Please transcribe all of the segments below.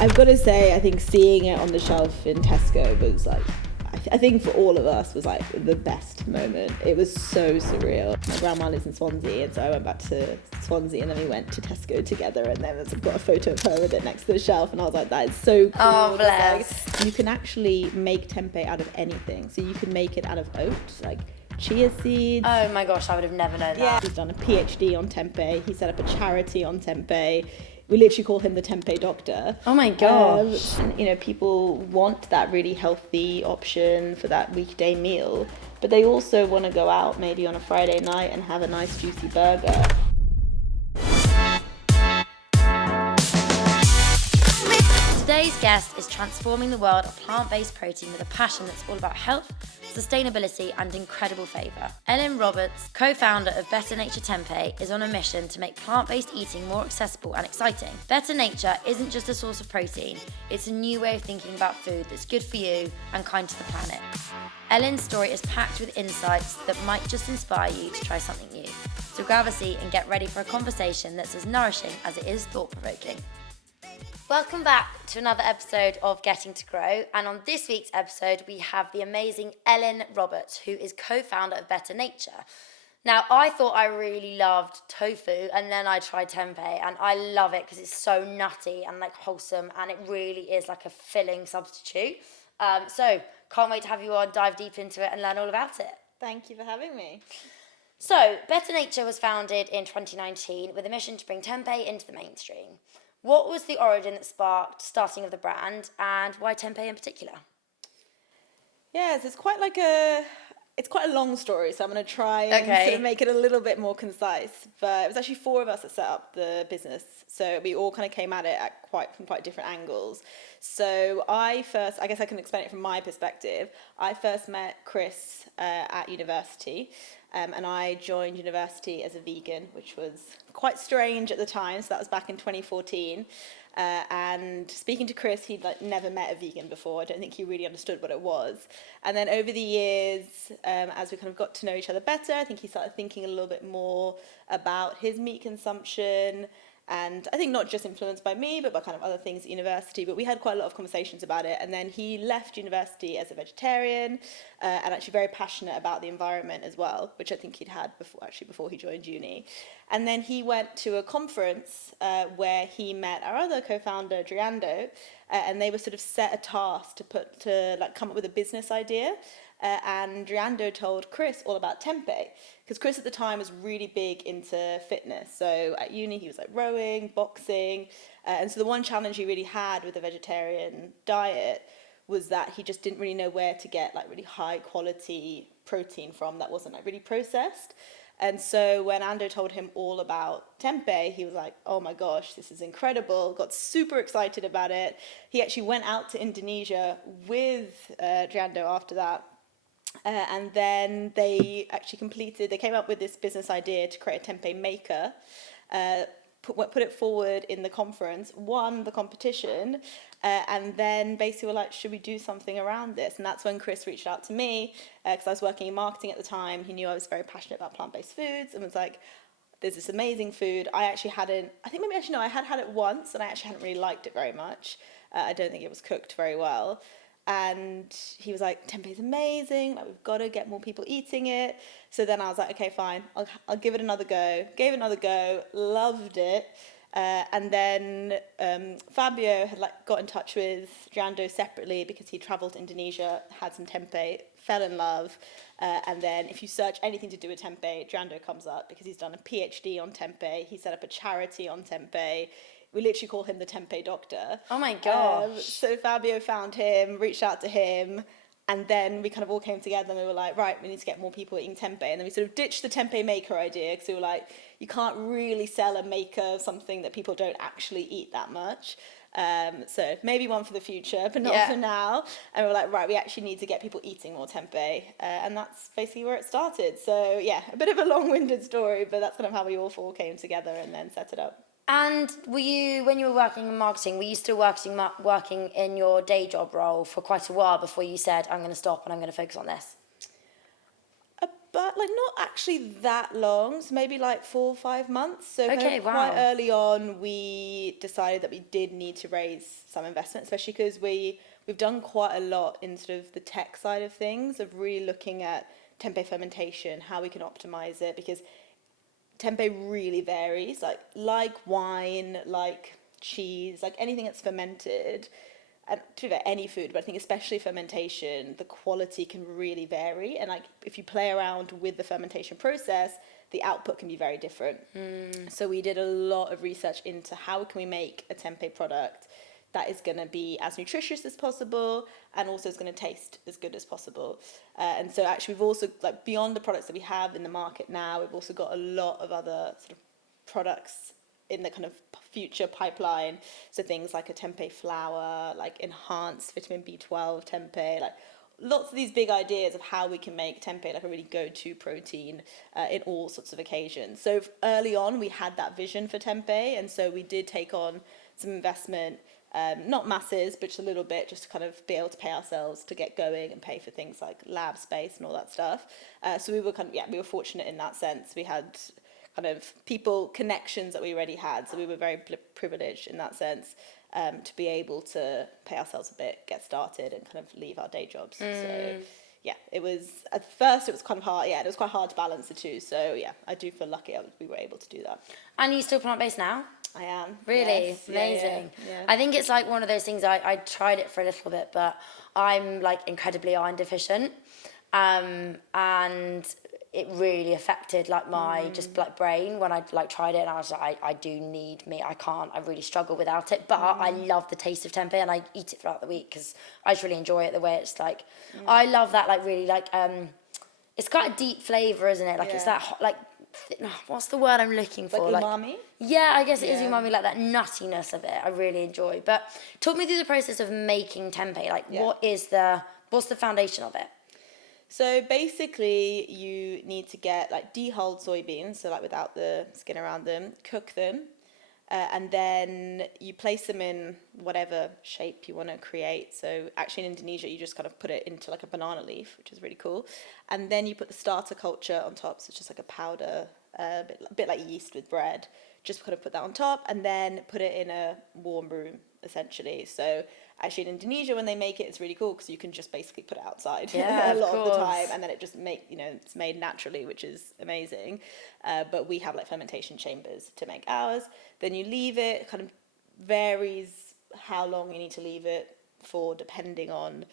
I've got to say, I think seeing it on the shelf in Tesco was like, I think for all of us was like the best moment. It was so surreal. My grandma lives in Swansea, and so I went back to Swansea, and then we went to Tesco together, and then I've got a photo of her with it next to the shelf, and I was like, that is so cool. Oh, bless. Like, you can actually make tempeh out of anything. So you can make it out of oats, like chia seeds. Oh my gosh, I would have never known that. He's done a PhD on tempeh. He set up a charity on tempeh. We literally call him the Tempeh doctor. Oh my gosh. You know, people want that really healthy option for that weekday meal, but they also want to go out maybe on a Friday night and have a nice juicy burger. Today's guest is transforming the world of plant-based protein with a passion that's all about health, sustainability and incredible flavour. Elin Roberts, co-founder of Better Nature Tempeh, is on a mission to make plant-based eating more accessible and exciting. Better Nature isn't just a source of protein, it's a new way of thinking about food that's good for you and kind to the planet. Elin's story is packed with insights that might just inspire you to try something new. So grab a seat and get ready for a conversation that's as nourishing as it is thought-provoking. Welcome back to another episode of Getting to Grow, and on this week's episode we have the amazing Elin Roberts, who is co-founder of Better Nature. Now, I thought I really loved tofu, and then I tried tempeh, and I love it because it's so nutty and like wholesome, and it really is like a filling substitute. So can't wait to have you on, dive deep into it and learn all about it. Thank you for having me. So, Better Nature was founded in 2019 with a mission to bring tempeh into the mainstream. What was the origin that sparked starting of the brand, and why tempeh in particular? Yes, it's quite a long story, so I'm going to try and sort of make it a little bit more concise. But it was actually four of us that set up the business, so we all kind of came at it from quite different angles. So I guess I can explain it from my perspective. I first met Chris at university. And I joined university as a vegan, which was quite strange at the time. So that was back in 2014. And speaking to Chris, he'd never met a vegan before. I don't think he really understood what it was. And then over the years, as we kind of got to know each other better, I think he started thinking a little bit more about his meat consumption. And I think not just influenced by me, but by kind of other things at university. But we had quite a lot of conversations about it. And then he left university as a vegetarian and actually very passionate about the environment as well, which I think he'd had before he joined uni. And then he went to a conference where he met our other co-founder, Driando, and they were sort of set a task to come up with a business idea. And Driando told Chris all about tempeh, because Chris at the time was really big into fitness. So at uni he was like rowing, boxing, and so the one challenge he really had with the vegetarian diet was that he just didn't really know where to get like really high quality protein from that wasn't like really processed. And so when Ando told him all about tempeh, he was like, oh my gosh, this is incredible, got super excited about it. He actually went out to Indonesia with Driando after that. And then they came up with this business idea to create a tempeh maker, put it forward in the conference, won the competition, and then basically were like, should we do something around this? And that's when Chris reached out to me, because I was working in marketing at the time. He knew I was very passionate about plant-based foods and was like, there's this amazing food. I had had it once, and I actually hadn't really liked it very much. I don't think it was cooked very well. And he was like, tempeh is amazing, like we've got to get more people eating it. So then I was like, okay, fine, I'll give it another go. Gave it another go, loved it. And then Fabio had got in touch with Driando separately because he travelled to Indonesia, had some tempeh, fell in love. And then if you search anything to do with tempeh, Driando comes up because he's done a PhD on tempeh. He set up a charity on tempeh. We literally call him the Tempeh doctor. Oh my gosh. So Fabio found him, reached out to him, and then we kind of all came together and we were like, right, we need to get more people eating tempeh. And then we sort of ditched the tempeh maker idea because we were like, you can't really sell a maker of something that people don't actually eat that much. So maybe one for the future, but not for now. And we were like, right, we actually need to get people eating more tempeh. And that's basically where it started. So yeah, a bit of a long-winded story, but that's kind of how we all four came together and then set it up. And when you were working in marketing, were you still working in your day job role for quite a while before you said, I'm going to stop and I'm going to focus on this? but like not actually that long, so maybe like 4 or 5 months. So Wow. quite early on, we decided that we did need to raise some investment, especially because we've done quite a lot in sort of the tech side of things, of really looking at tempeh fermentation, how we can optimize it, because tempeh really varies, like wine, like cheese, like anything that's fermented, and to be fair, any food, but I think especially fermentation, the quality can really vary. And like if you play around with the fermentation process, the output can be very different. So we did a lot of research into how can we make a tempeh product that is going to be as nutritious as possible and also is going to taste as good as possible. And so actually we've also, like beyond the products that we have in the market now, we've also got a lot of other sort of products in the kind of future pipeline. So things like a tempeh flour, like enhanced vitamin B12 tempeh, like lots of these big ideas of how we can make tempeh like a really go-to protein in all sorts of occasions. So early on we had that vision for tempeh, and so we did take on some investment, not masses, but just a little bit, just to kind of be able to pay ourselves to get going and pay for things like lab space and all that stuff. So we were we were fortunate in that sense. We had kind of people connections that we already had, so we were very privileged in that sense, to be able to pay ourselves a bit, get started, and kind of leave our day jobs. So yeah, it was at first it was kind of hard. Yeah, it was quite hard to balance the two. So yeah, I do feel lucky we were able to do that. And you still plant-based now? I am. Really? Yes. Amazing. Yeah. I think it's like one of those things, I tried it for a little bit, but I'm like incredibly iron deficient. And it really affected like my just like brain when I like tried it, and I was like, I do need meat. I really struggle without it, but I love the taste of tempeh and I eat it throughout the week because I just really enjoy it, the way it's like, I love that like really like, it's quite a deep flavour, isn't it? Like it's that hot, like, what's the word I'm looking for? Like umami? Yeah, I guess it is umami, like that nuttiness of it. I really enjoy. But talk me through the process of making tempeh. Like, what's the foundation of it? So basically, you need to get like dehulled soybeans, so like without the skin around them, cook them, and then you place them in whatever shape you want to create. So actually in Indonesia, you just kind of put it into like a banana leaf, which is really cool. And then you put the starter culture on top, so it's just like a powder, a bit like yeast with bread. Just kind of put that on top and then put it in a warm room, essentially. So actually in Indonesia, when they make it, it's really cool because you can just basically put it outside a lot of the time, and then it just it's made naturally, which is amazing. But we have like fermentation chambers to make ours. Then you leave it, kind of varies how long you need to leave it for, depending on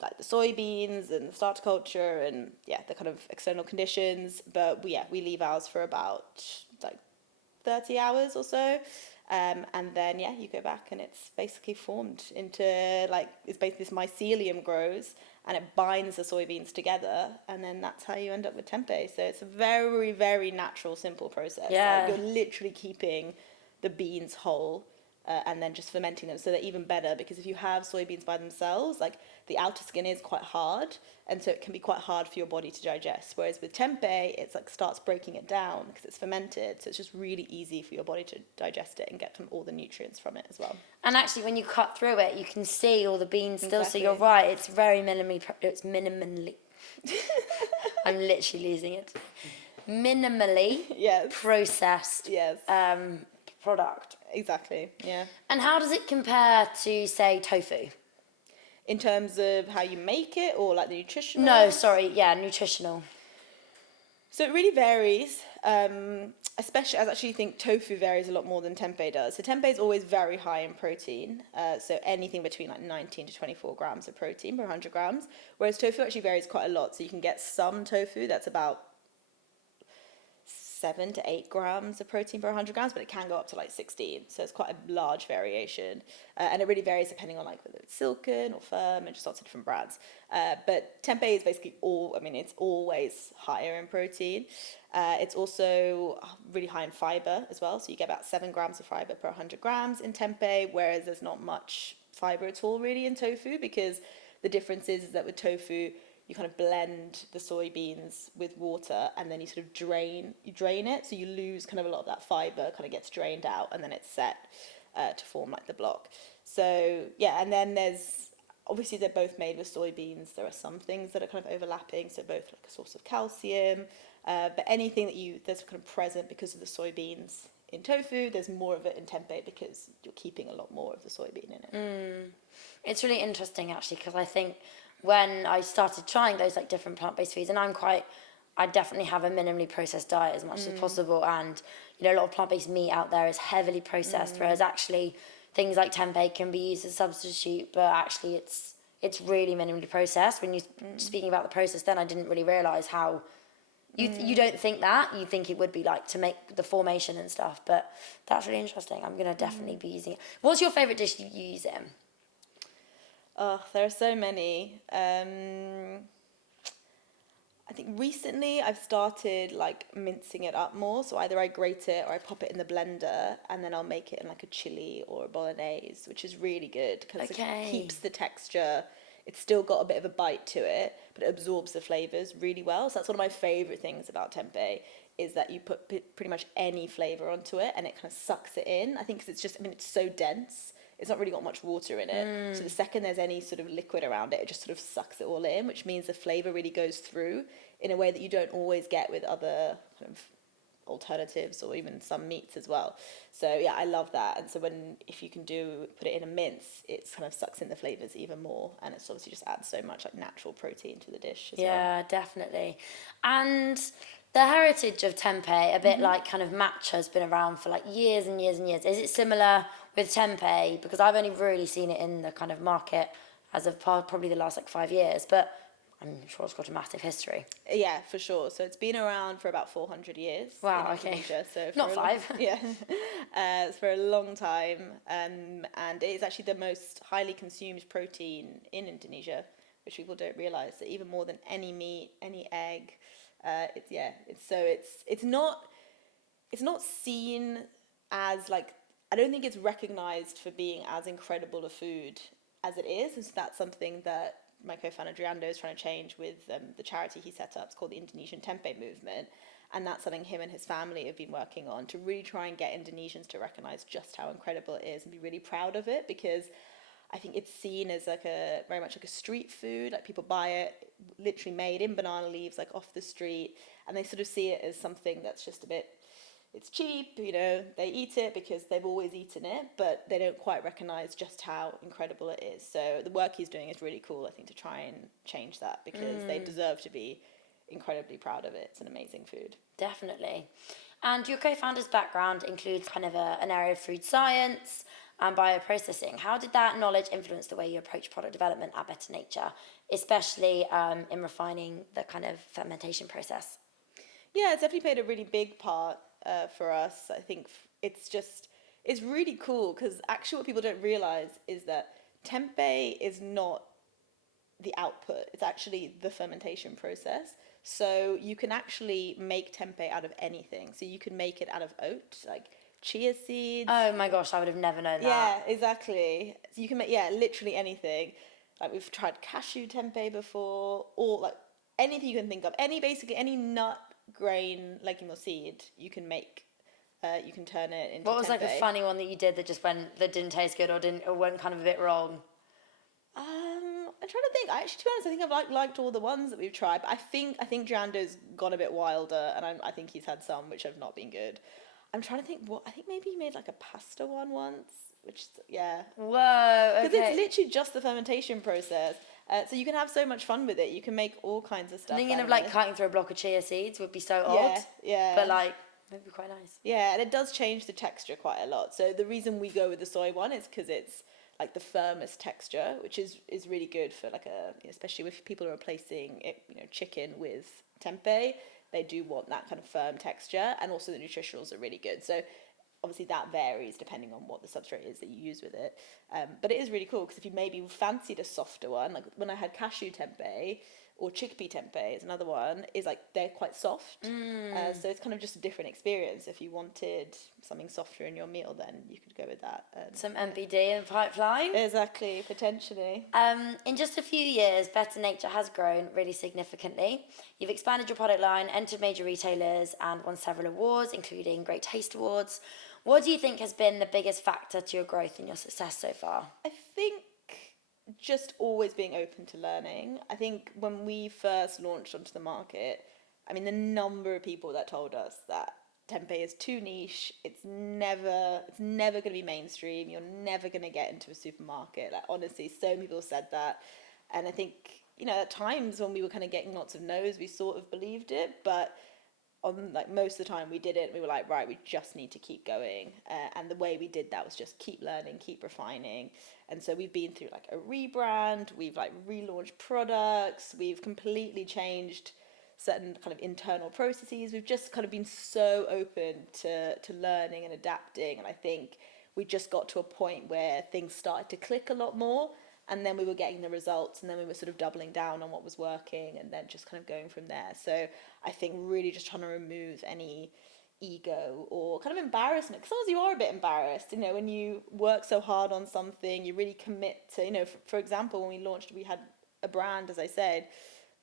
like the soybeans and the starter culture and the kind of external conditions. But we leave ours for about like 30 hours or so. And then you go back and it's basically formed into it's basically this mycelium grows and it binds the soybeans together, and then that's how you end up with tempeh. So it's a very, very natural, simple process. Like you're literally keeping the beans whole and then just fermenting them, so they're even better, because if you have soybeans by themselves, like the outer skin is quite hard, and so it can be quite hard for your body to digest. Whereas with tempeh, it's like starts breaking it down because it's fermented, so it's just really easy for your body to digest it and get all the nutrients from it as well. And actually, when you cut through it, you can see all the beans still. Exactly. So you're right; it's very minimally. I'm literally losing it. Minimally processed. Yes. Product. Exactly. Yeah. And how does it compare to, say, tofu? In terms of how you make it, or like the nutritional? No, sorry, nutritional. So it really varies. Especially, I actually think tofu varies a lot more than tempeh does. So tempeh is always very high in protein. So anything between like 19 to 24 grams of protein per 100 grams. Whereas tofu actually varies quite a lot. So you can get some tofu that's about 7 to 8 grams of protein per 100 grams, but it can go up to like 16. So it's quite a large variation. And it really varies depending on like whether it's silken or firm, and just lots of different brands. But tempeh is basically it's always higher in protein. It's also really high in fiber as well. So you get about 7 grams of fiber per 100 grams in tempeh, whereas there's not much fiber at all really in tofu, because the difference is that with tofu, you kind of blend the soybeans with water, and then you sort of drain it, so you lose kind of a lot of that fiber, kind of gets drained out, and then it's set to form like the block. So and then there's obviously they're both made with soybeans. There are some things that are kind of overlapping, so both like a source of calcium, but anything that's kind of present because of the soybeans in tofu, there's more of it in tempeh because you're keeping a lot more of the soybean in it. It's really interesting actually, because I think when I started trying those like different plant-based foods, and I definitely have a minimally processed diet as much as possible, and a lot of plant-based meat out there is heavily processed, whereas actually things like tempeh can be used as a substitute, but actually it's really minimally processed. When you speaking about the process, then I didn't really realise how you don't think that. You think it would be like to make the formation and stuff, but that's really interesting. I'm gonna definitely be using it. What's your favourite dish you use it in? Oh, there are so many. I think recently I've started like mincing it up more. So either I grate it or I pop it in the blender, and then I'll make it in like a chili or a bolognese, which is really good because it keeps the texture. It's still got a bit of a bite to it, but it absorbs the flavors really well. So that's one of my favorite things about tempeh, is that you put pretty much any flavor onto it and it kind of sucks it in. I think because it's so dense. It's not really got much water in it. So the second there's any sort of liquid around it, it just sort of sucks it all in, which means the flavour really goes through in a way that you don't always get with other kind of alternatives or even some meats as well. So yeah, I love that. And so if you can put it in a mince, it kind of sucks in the flavours even more, and it's obviously just adds so much like natural protein to the dish as well. Yeah, definitely. And the heritage of tempeh, a bit like kind of matcha, has been around for like years and years and years. Is it similar with tempeh? Because I've only really seen it in the kind of market as of probably the last like 5 years, but I'm sure it's got a massive history. Yeah, for sure. So it's been around for about 400 years. Wow, okay. So not 5. Yeah, it's for a long time. And it is actually the most highly consumed protein in Indonesia, which people don't realise. That even more than any meat, any egg. It's not seen as like, I don't think it's recognised for being as incredible a food as it is. And so that's something that my co-founder Driando is trying to change with the charity he set up. It's called the Indonesian Tempeh Movement, and that's something him and his family have been working on to really try and get Indonesians to recognise just how incredible it is and be really proud of it, because I think it's seen as like very much like a street food. Like people buy it literally made in banana leaves, like off the street, and they sort of see it as something that's just it's cheap, they eat it because they've always eaten it, but they don't quite recognise just how incredible it is. So the work he's doing is really cool, I think, to try and change that, because they deserve to be incredibly proud of it. It's an amazing food. Definitely. And your co-founder's background includes kind of an area of food science and bioprocessing. How did that knowledge influence the way you approach product development at Better Nature, especially in refining the kind of fermentation process? Yeah, it's definitely played a really big part for us. I think it's really cool, because actually what people don't realise is that tempeh is not the output, it's actually the fermentation process. So you can actually make tempeh out of anything. So you can make it out of oat, like chia seeds. Oh my gosh, I would have never known that. Yeah, exactly. So you can make, literally anything. Like we've tried cashew tempeh before, or like anything you can think of. Basically any nut, grain, legume or seed, you can make. You can turn it into. What was tempeh. like a funny one that you did that didn't taste good or went kind of a bit wrong? I'm trying to think. To be honest, I think I've liked all the ones that we've tried, but I think Giando's gone a bit wilder, and I think he's had some which have not been good. I'm trying to think. I think maybe he made like a pasta one once, which Whoa, okay. Because it's literally just the fermentation process. So you can have so much fun with it. You can make all kinds of stuff. Thinking of like cutting through a block of chia seeds would be so odd. Yeah. But like, it'd be quite nice. Yeah, and it does change the texture quite a lot. So the reason we go with the soy one is because it's like the firmest texture, which is really good for like especially if people are replacing it, chicken with tempeh, they do want that kind of firm texture, and also the nutritionals are really good. So obviously that varies depending on what the substrate is that you use with it. But it is really cool, because if you maybe fancied a softer one, like when I had cashew tempeh or chickpea tempeh is another one, is like they're quite soft. So it's kind of just a different experience. If you wanted something softer in your meal, then you could go with that. Some MPD in the pipeline. Exactly, potentially. In just a few years, Better Nature has grown really significantly. You've expanded your product line, entered major retailers, and won several awards, including Great Taste Awards. What do you think has been the biggest factor to your growth and your success so far? I think just always being open to learning. I think when we first launched onto the market, I mean, the number of people that told us that tempeh is too niche, it's never going to be mainstream, you're never going to get into a supermarket. Like, honestly, so many people said that. And I think, at times when we were kind of getting lots of no's, we sort of believed it, but on like most of the time we did it, we were like, right, we just need to keep going. And the way we did that was just keep learning, keep refining. And so we've been through like a rebrand, we've like relaunched products, we've completely changed certain kind of internal processes. We've just kind of been so open to learning and adapting. And I think we just got to a point where things started to click a lot more. And then we were getting the results, and then we were sort of doubling down on what was working, and then just kind of going from there. So I think really just trying to remove any ego or kind of embarrassment, because sometimes you are a bit embarrassed, when you work so hard on something, you really commit to, for example, when we launched, we had a brand, as I said,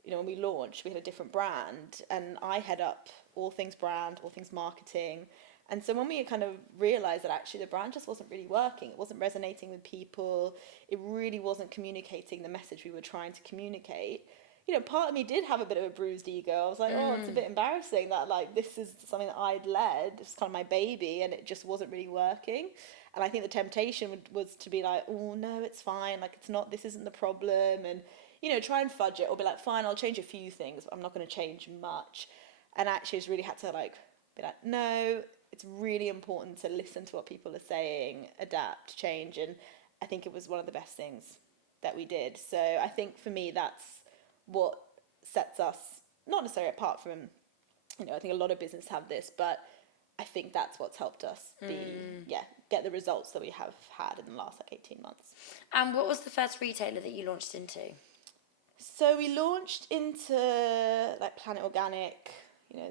when we launched, we had a different brand, and I head up all things brand, all things marketing. And so when we kind of realized that actually the brand just wasn't really working, it wasn't resonating with people, it really wasn't communicating the message we were trying to communicate, part of me did have a bit of a bruised ego. I was like, oh, it's a bit embarrassing that like this is something that I'd led, it's kind of my baby, and it just wasn't really working. And I think the temptation was to be like, oh no, it's fine, like it's not, this isn't the problem, and try and fudge it, or be like, fine, I'll change a few things, but I'm not going to change much. And actually just really had to like be like, no, it's really important to listen to what people are saying, adapt, change. And I think it was one of the best things that we did. So I think for me, that's what sets us not necessarily apart from, I think a lot of business have this, but I think that's what's helped us get the results that we have had in the last 18 months. And what was the first retailer that you launched into? So we launched into like Planet Organic,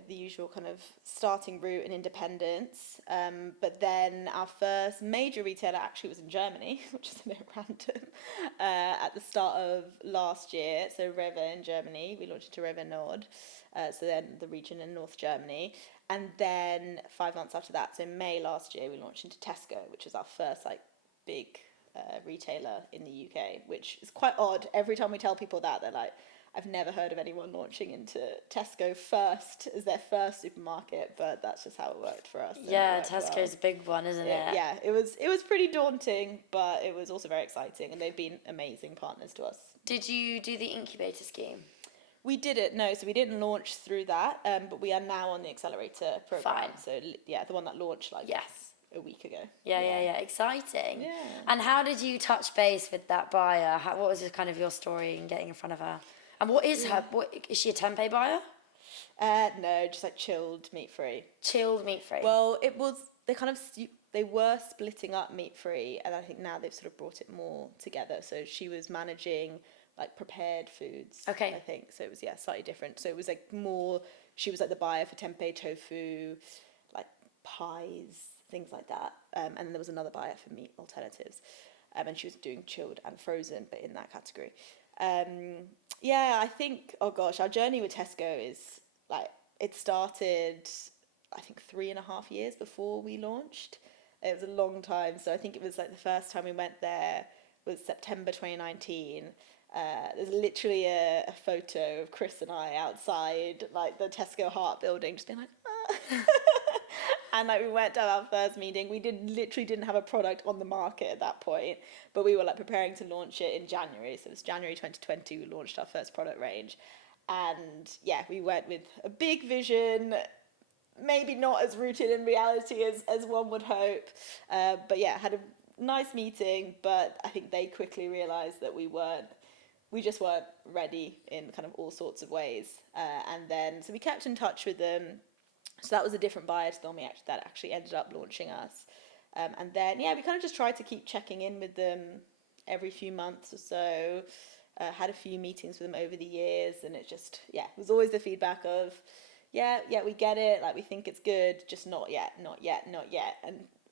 the usual kind of starting route and independence. But then our first major retailer actually was in Germany, which is a bit random, at the start of last year. So Rewe in Germany, we launched into Rewe Nord, so then the region in North Germany. And then 5 months after that, so May last year, we launched into Tesco, which was our first like big retailer in the UK, which is quite odd. Every time we tell people that, they're like, I've never heard of anyone launching into Tesco first as their first supermarket, but that's just how it worked for us. Yeah, Tesco's a big one, isn't it? Yeah, it was pretty daunting, but it was also very exciting, and they've been amazing partners to us. Did you do the incubator scheme? We didn't, no, so we didn't launch through that, but we are now on the accelerator program. Fine. So yeah, the one that launched yes. a week ago. Yeah, exciting. Yeah. And how did you touch base with that buyer? What was kind of your story in getting in front of her? And what is her? Is she a tempeh buyer? No, just like chilled meat free. Chilled meat free. Well, it was they were splitting up meat free, and I think now they've sort of brought it more together. So she was managing like prepared foods. Okay. I think so. It was slightly different. So it was like more. She was like the buyer for tempeh, tofu, like pies, things like that. And then there was another buyer for meat alternatives. And she was doing chilled and frozen, but in that category. I think, oh gosh, our journey with Tesco is like, it started, I think 3.5 years before we launched. It was a long time. So I think it was like the first time we went there was September 2019. There's literally a photo of Chris and I outside like the Tesco Heart building, just being like, ah. And like we went to our first meeting. We literally didn't have a product on the market at that point, but we were like preparing to launch it in January. So it was January 2020. We launched our first product range, and we went with a big vision, maybe not as rooted in reality as one would hope, but had a nice meeting. But I think they quickly realised that we just weren't ready in kind of all sorts of ways, and then so we kept in touch with them. So that was a different buyer to the one that actually ended up launching us. And then, we kind of just tried to keep checking in with them every few months or so. Had a few meetings with them over the years, and it just, it was always the feedback of, we get it, like we think it's good, just not yet. And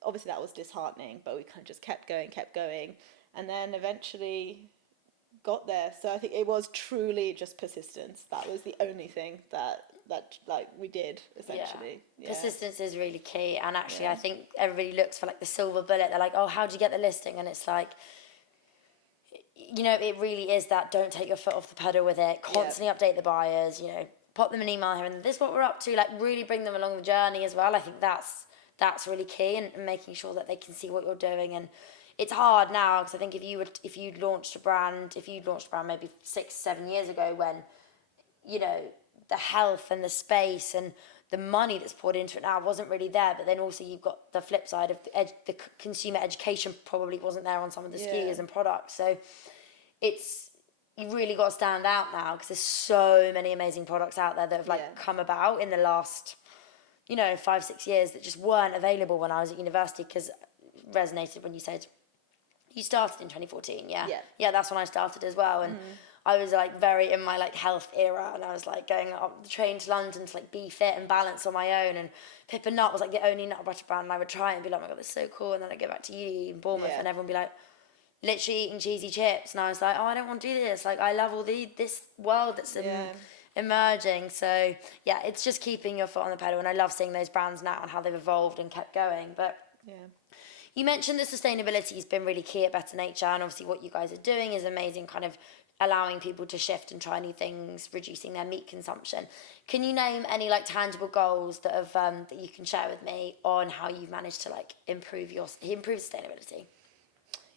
obviously that was disheartening, but we kind of just kept going. And then eventually got there. So I think it was truly just persistence. That was the only thing that like we did essentially. Persistence is really key, and actually I think everybody looks for like the silver bullet. They're like, oh, how'd you get the listing? And it's like, you know, it really is that don't take your foot off the pedal with it. Constantly update the buyers, you know, pop them an email here and this is what we're up to, like really bring them along the journey as well. I think that's really key, and making sure that they can see what you're doing. And it's hard now because I think if you'd launched a brand maybe 6-7 years ago, when, you know, the health and the space and the money that's poured into it now wasn't really there, but then also you've got the flip side of the consumer education probably wasn't there on some of the skiers and products. So you really got to stand out now, because there's so many amazing products out there that have like come about in the last, you know, 5-6 years that just weren't available when I was at university. Because resonated when you said you started in 2014. Yeah, that's when I started as well. And I was like very in my like health era, and I was like going up the train to London to like be fit and balance on my own. And Pip and Nut was like the only nut butter brand, and I would try and be like, oh my god, this is so cool. And then I'd go back to uni in Bournemouth, and everyone would be like, literally eating cheesy chips, and I was like, oh, I don't want to do this. Like, I love all this world that's emerging. So yeah, it's just keeping your foot on the pedal, and I love seeing those brands now and how they've evolved and kept going. But you mentioned that sustainability has been really key at Better Nature, and obviously what you guys are doing is amazing, kind of allowing people to shift and try new things, reducing their meat consumption. Can you name any like tangible goals that have that you can share with me on how you've managed to like improve sustainability?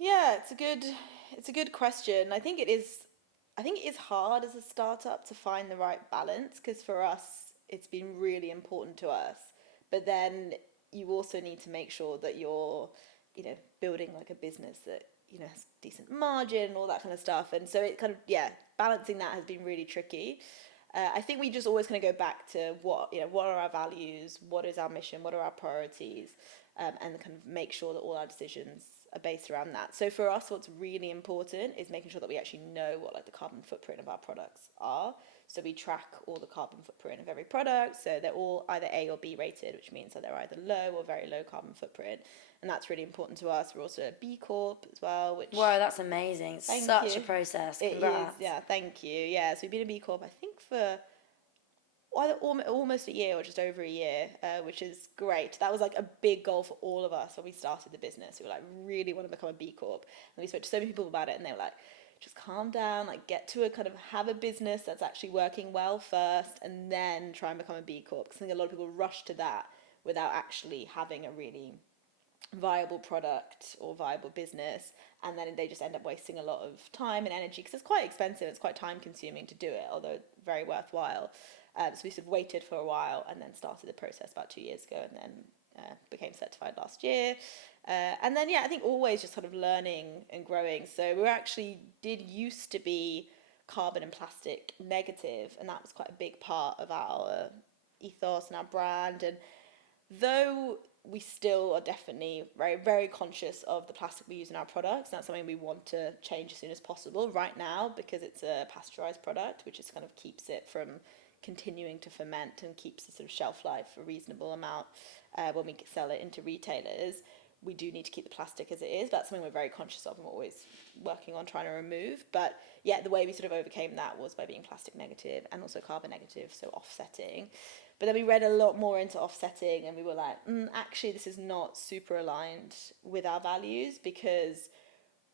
Yeah, it's a good question. I think it is hard as a startup to find the right balance, because for us it's been really important to us. But then you also need to make sure that you're, you know, building like a business that, you know, has decent margin and all that kind of stuff. And so it kind of, balancing that has been really tricky. I think we just always kind of go back to what are our values, what is our mission, what are our priorities, and kind of make sure that all our decisions are based around that. So for us, what's really important is making sure that we actually know what like the carbon footprint of our products are. So we track all the carbon footprint of every product. So they're all either A or B rated, which means that they're either low or very low carbon footprint. And that's really important to us. We're also a B Corp as well, which... Wow, that's amazing. Such a process. Congrats. It is, yeah, thank you. Yeah, so we've been a B Corp, I think, for either almost a year or just over a year, which is great. That was like a big goal for all of us when we started the business. We were like, really want to become a B Corp. And we spoke to so many people about it, and they were like, just calm down, like get to a kind of have a business that's actually working well first, and then try and become a B Corp. Because I think a lot of people rush to that without actually having a really viable product or viable business, and then they just end up wasting a lot of time and energy, because it's quite expensive, it's quite time consuming to do it, although very worthwhile. So we sort of waited for a while and then started the process about 2 years ago, and then became certified last year. And then, I think always just sort of learning and growing. So we actually used to be carbon and plastic negative, and that was quite a big part of our ethos and our brand. And though we still are definitely very, very conscious of the plastic we use in our products, and that's something we want to change as soon as possible right now, because it's a pasteurized product, which just kind of keeps it from continuing to ferment and keeps the sort of shelf life a reasonable amount when we sell it into retailers. We do need to keep the plastic as it is. That's something we're very conscious of and we're always working on trying to remove. But the way we sort of overcame that was by being plastic negative and also carbon negative, so offsetting. But then we read a lot more into offsetting, and we were like, actually, this is not super aligned with our values, because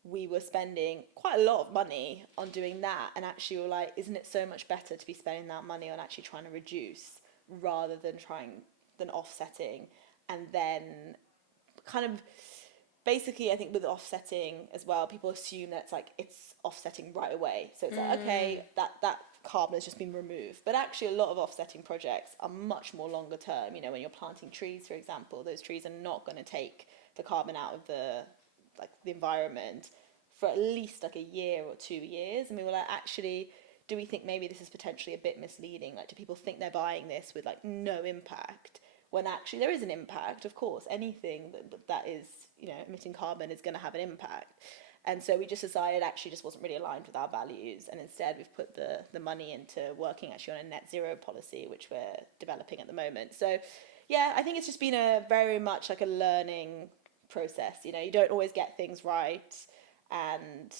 we were spending quite a lot of money on doing that, and actually we were like, isn't it so much better to be spending that money on actually trying to reduce rather than offsetting? And then kind of basically, I think with offsetting as well, people assume that it's offsetting right away. So it's like, okay, that carbon has just been removed. But actually a lot of offsetting projects are much more longer term. You know, when you're planting trees, for example, those trees are not going to take the carbon out of the environment for at least like a year or 2 years. And we were like, actually, do we think maybe this is potentially a bit misleading? Like, do people think they're buying this with like no impact, when actually there is an impact? Of course, anything that is, you know, emitting carbon is going to have an impact. And so we just decided actually just wasn't really aligned with our values, and instead we've put the money into working actually on a net zero policy, which we're developing at the moment. So I think it's just been a very much like a learning process. You know, you don't always get things right, and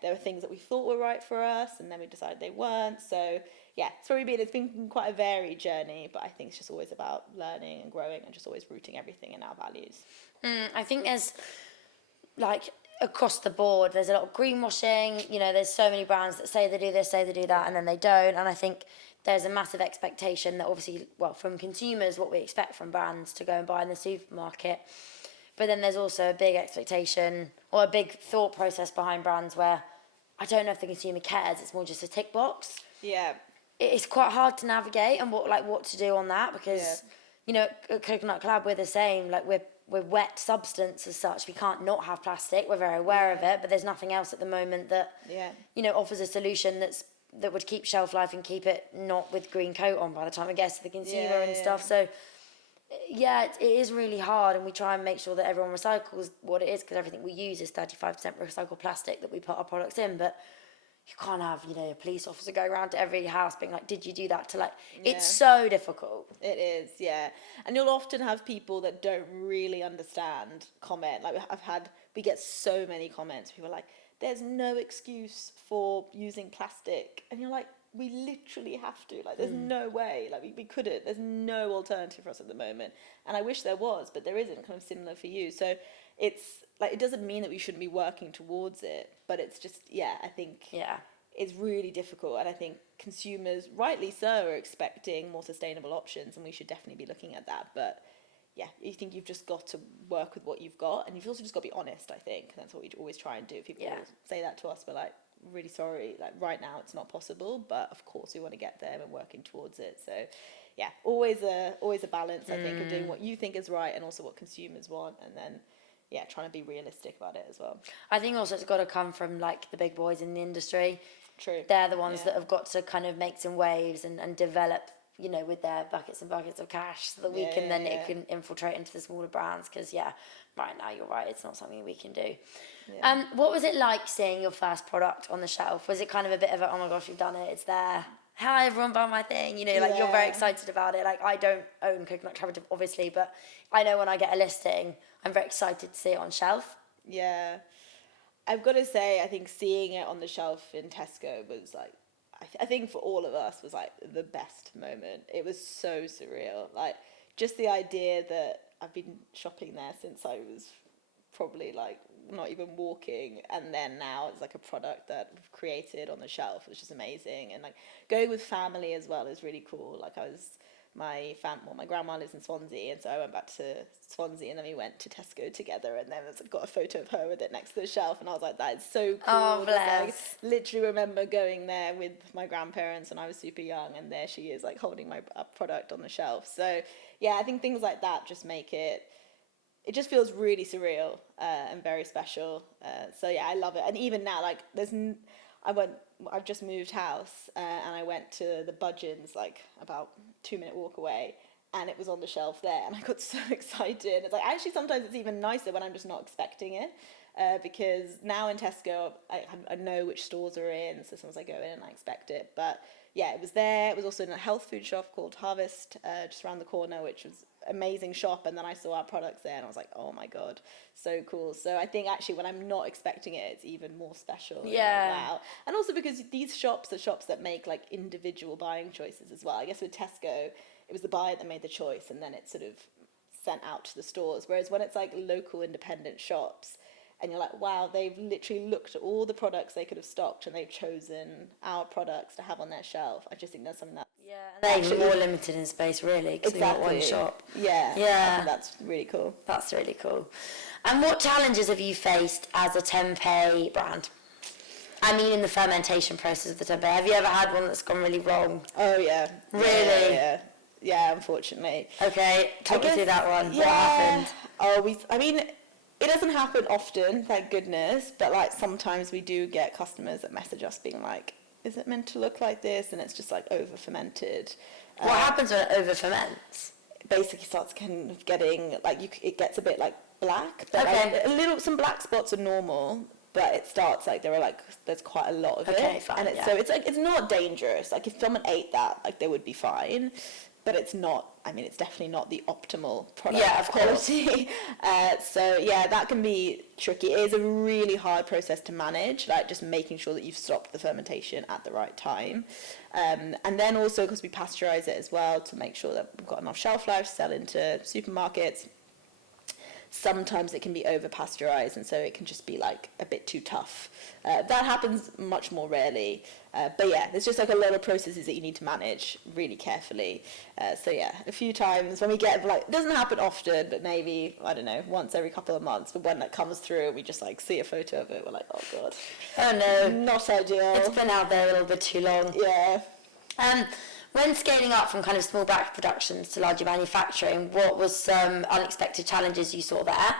there were things that we thought were right for us, and then we decided they weren't. So it's been quite a varied journey, but I think it's just always about learning and growing and just always rooting everything in our values. I think there's like across the board. There's a lot of greenwashing. You know, there's so many brands that say they do this, say they do that, and then they don't. And I think there's a massive expectation that obviously, well, from consumers, what we expect from brands to go and buy in the supermarket. But then there's also a big expectation or a big thought process behind brands where I don't know if the consumer cares. It's more just a tick box. Yeah. It's quite hard to navigate and what to do on that because, you know, at Coconut Collab, we're the same. Like, we're wet substance as such. We can't not have plastic. We're very aware of it, but there's nothing else at the moment that, you know, offers a solution that would keep shelf life and keep it not with green coat on by the time it gets to the consumer and stuff. So, yeah, it is really hard, and we try and make sure that everyone recycles what it is because everything we use is 35% recycled plastic that we put our products in, but you can't have, you know, a police officer going around to every house being like, did you do that? To like, it's so difficult. It is, yeah. And you'll often have people that don't really understand comment. Like, we get so many comments. People are like, there's no excuse for using plastic. And you're like, we literally have to. Like, there's no way. Like, we couldn't. There's no alternative for us at the moment. And I wish there was, but there isn't, kind of similar for you. So it's, like, it doesn't mean that we shouldn't be working towards it, but it's just, I think it's really difficult. And I think consumers, rightly so, are expecting more sustainable options, and we should definitely be looking at that. But you think you've just got to work with what you've got, and you've also just got to be honest, I think. And that's what we always try and do. People say that to us, we're like, really sorry, like, right now it's not possible, but of course we want to get there and working towards it. So always a balance, I think, of doing what you think is right and also what consumers want, and then trying to be realistic about it as well. I think also it's got to come from, like, the big boys in the industry. True. They're the ones that have got to kind of make some waves and develop, you know, with their buckets and buckets of cash, so that we can then it can infiltrate into the smaller brands, because right now you're right, it's not something we can do. What was it like seeing your first product on the shelf? Was it kind of a bit of a, oh my gosh, we've done it, it's there, hi everyone, buy my thing, you know, like you're very excited about it? Like, I don't own Coconut Collaborative obviously, but I know when I get a listing I'm very excited to see it on shelf. I've got to say, I think seeing it on the shelf in Tesco was like, I think for all of us was like the best moment. It was so surreal. Like, just the idea that I've been shopping there since I was probably like not even walking, and then now it's like a product that we've created on the shelf, which is amazing. And like going with family as well is really cool. Like, my grandma lives in Swansea, and so I went back to Swansea, and then we went to Tesco together, and then I've got a photo of her with it next to the shelf, and I was like, that is so cool. Oh, bless. Like, literally remember going there with my grandparents when I was super young, and there she is, like, holding my product on the shelf. So I think things like that just make it just feels really surreal and very special. So I love it. And even now, like, I've just moved house, and I went to the Budgeons, like about 2-minute walk away, and it was on the shelf there, and I got so excited. It's like, actually sometimes it's even nicer when I'm just not expecting it, because now in Tesco I know which stores are in, so sometimes I go in and I expect it. But it was there. It was also in a health food shop called Harvest, just around the corner, which was amazing shop. And then I saw our products there, and I was like, oh my god, so cool. So I think actually when I'm not expecting it, it's even more special. Wow. And also because these shops are shops that make like individual buying choices as well. I guess with Tesco, it was the buyer that made the choice, and then it's sort of sent out to the stores. Whereas when it's like local independent shops, and you're like, wow, they've literally looked at all the products they could have stocked, and they've chosen our products to have on their shelf. I just think that's something that's and they're even more limited in space, really, because they've got one shop. I think that's really cool. That's really cool. And what challenges have you faced as a tempeh brand? I mean, in the fermentation process of the tempeh. Have you ever had one that's gone really wrong? Oh yeah. Really? Yeah, unfortunately. Okay, talk me through that one. What happened? I mean, it doesn't happen often, thank goodness, but like sometimes we do get customers that message us being like, is it meant to look like this? And it's just like over fermented. What happens when it over ferments? It basically starts kind of getting like it gets a bit like black, but like, some black spots are normal, but it starts like there's quite a lot of it. Fine, and so it's like, it's not dangerous. Like, if someone ate that, like, they would be fine. But it's not, I mean, it's definitely not the optimal product quality. So that can be tricky. It is a really hard process to manage, like just making sure that you've stopped the fermentation at the right time. And then also, because we pasteurize it as well, to make sure that we've got enough shelf life to sell into supermarkets. sometimes it can be over pasteurized, and so it can just be like a bit too tough. That happens much more rarely, but yeah, there's just like a lot of processes that you need to manage really carefully. So yeah, a few times when we get like, it doesn't happen often, but maybe, I don't know, once every couple of months, but when that comes through, we just like see a photo of it, we're like, oh god, oh no, not ideal, it's been out there a little bit too long. Yeah. When scaling up from kind of small batch productions to larger manufacturing, what was some unexpected challenges you saw there?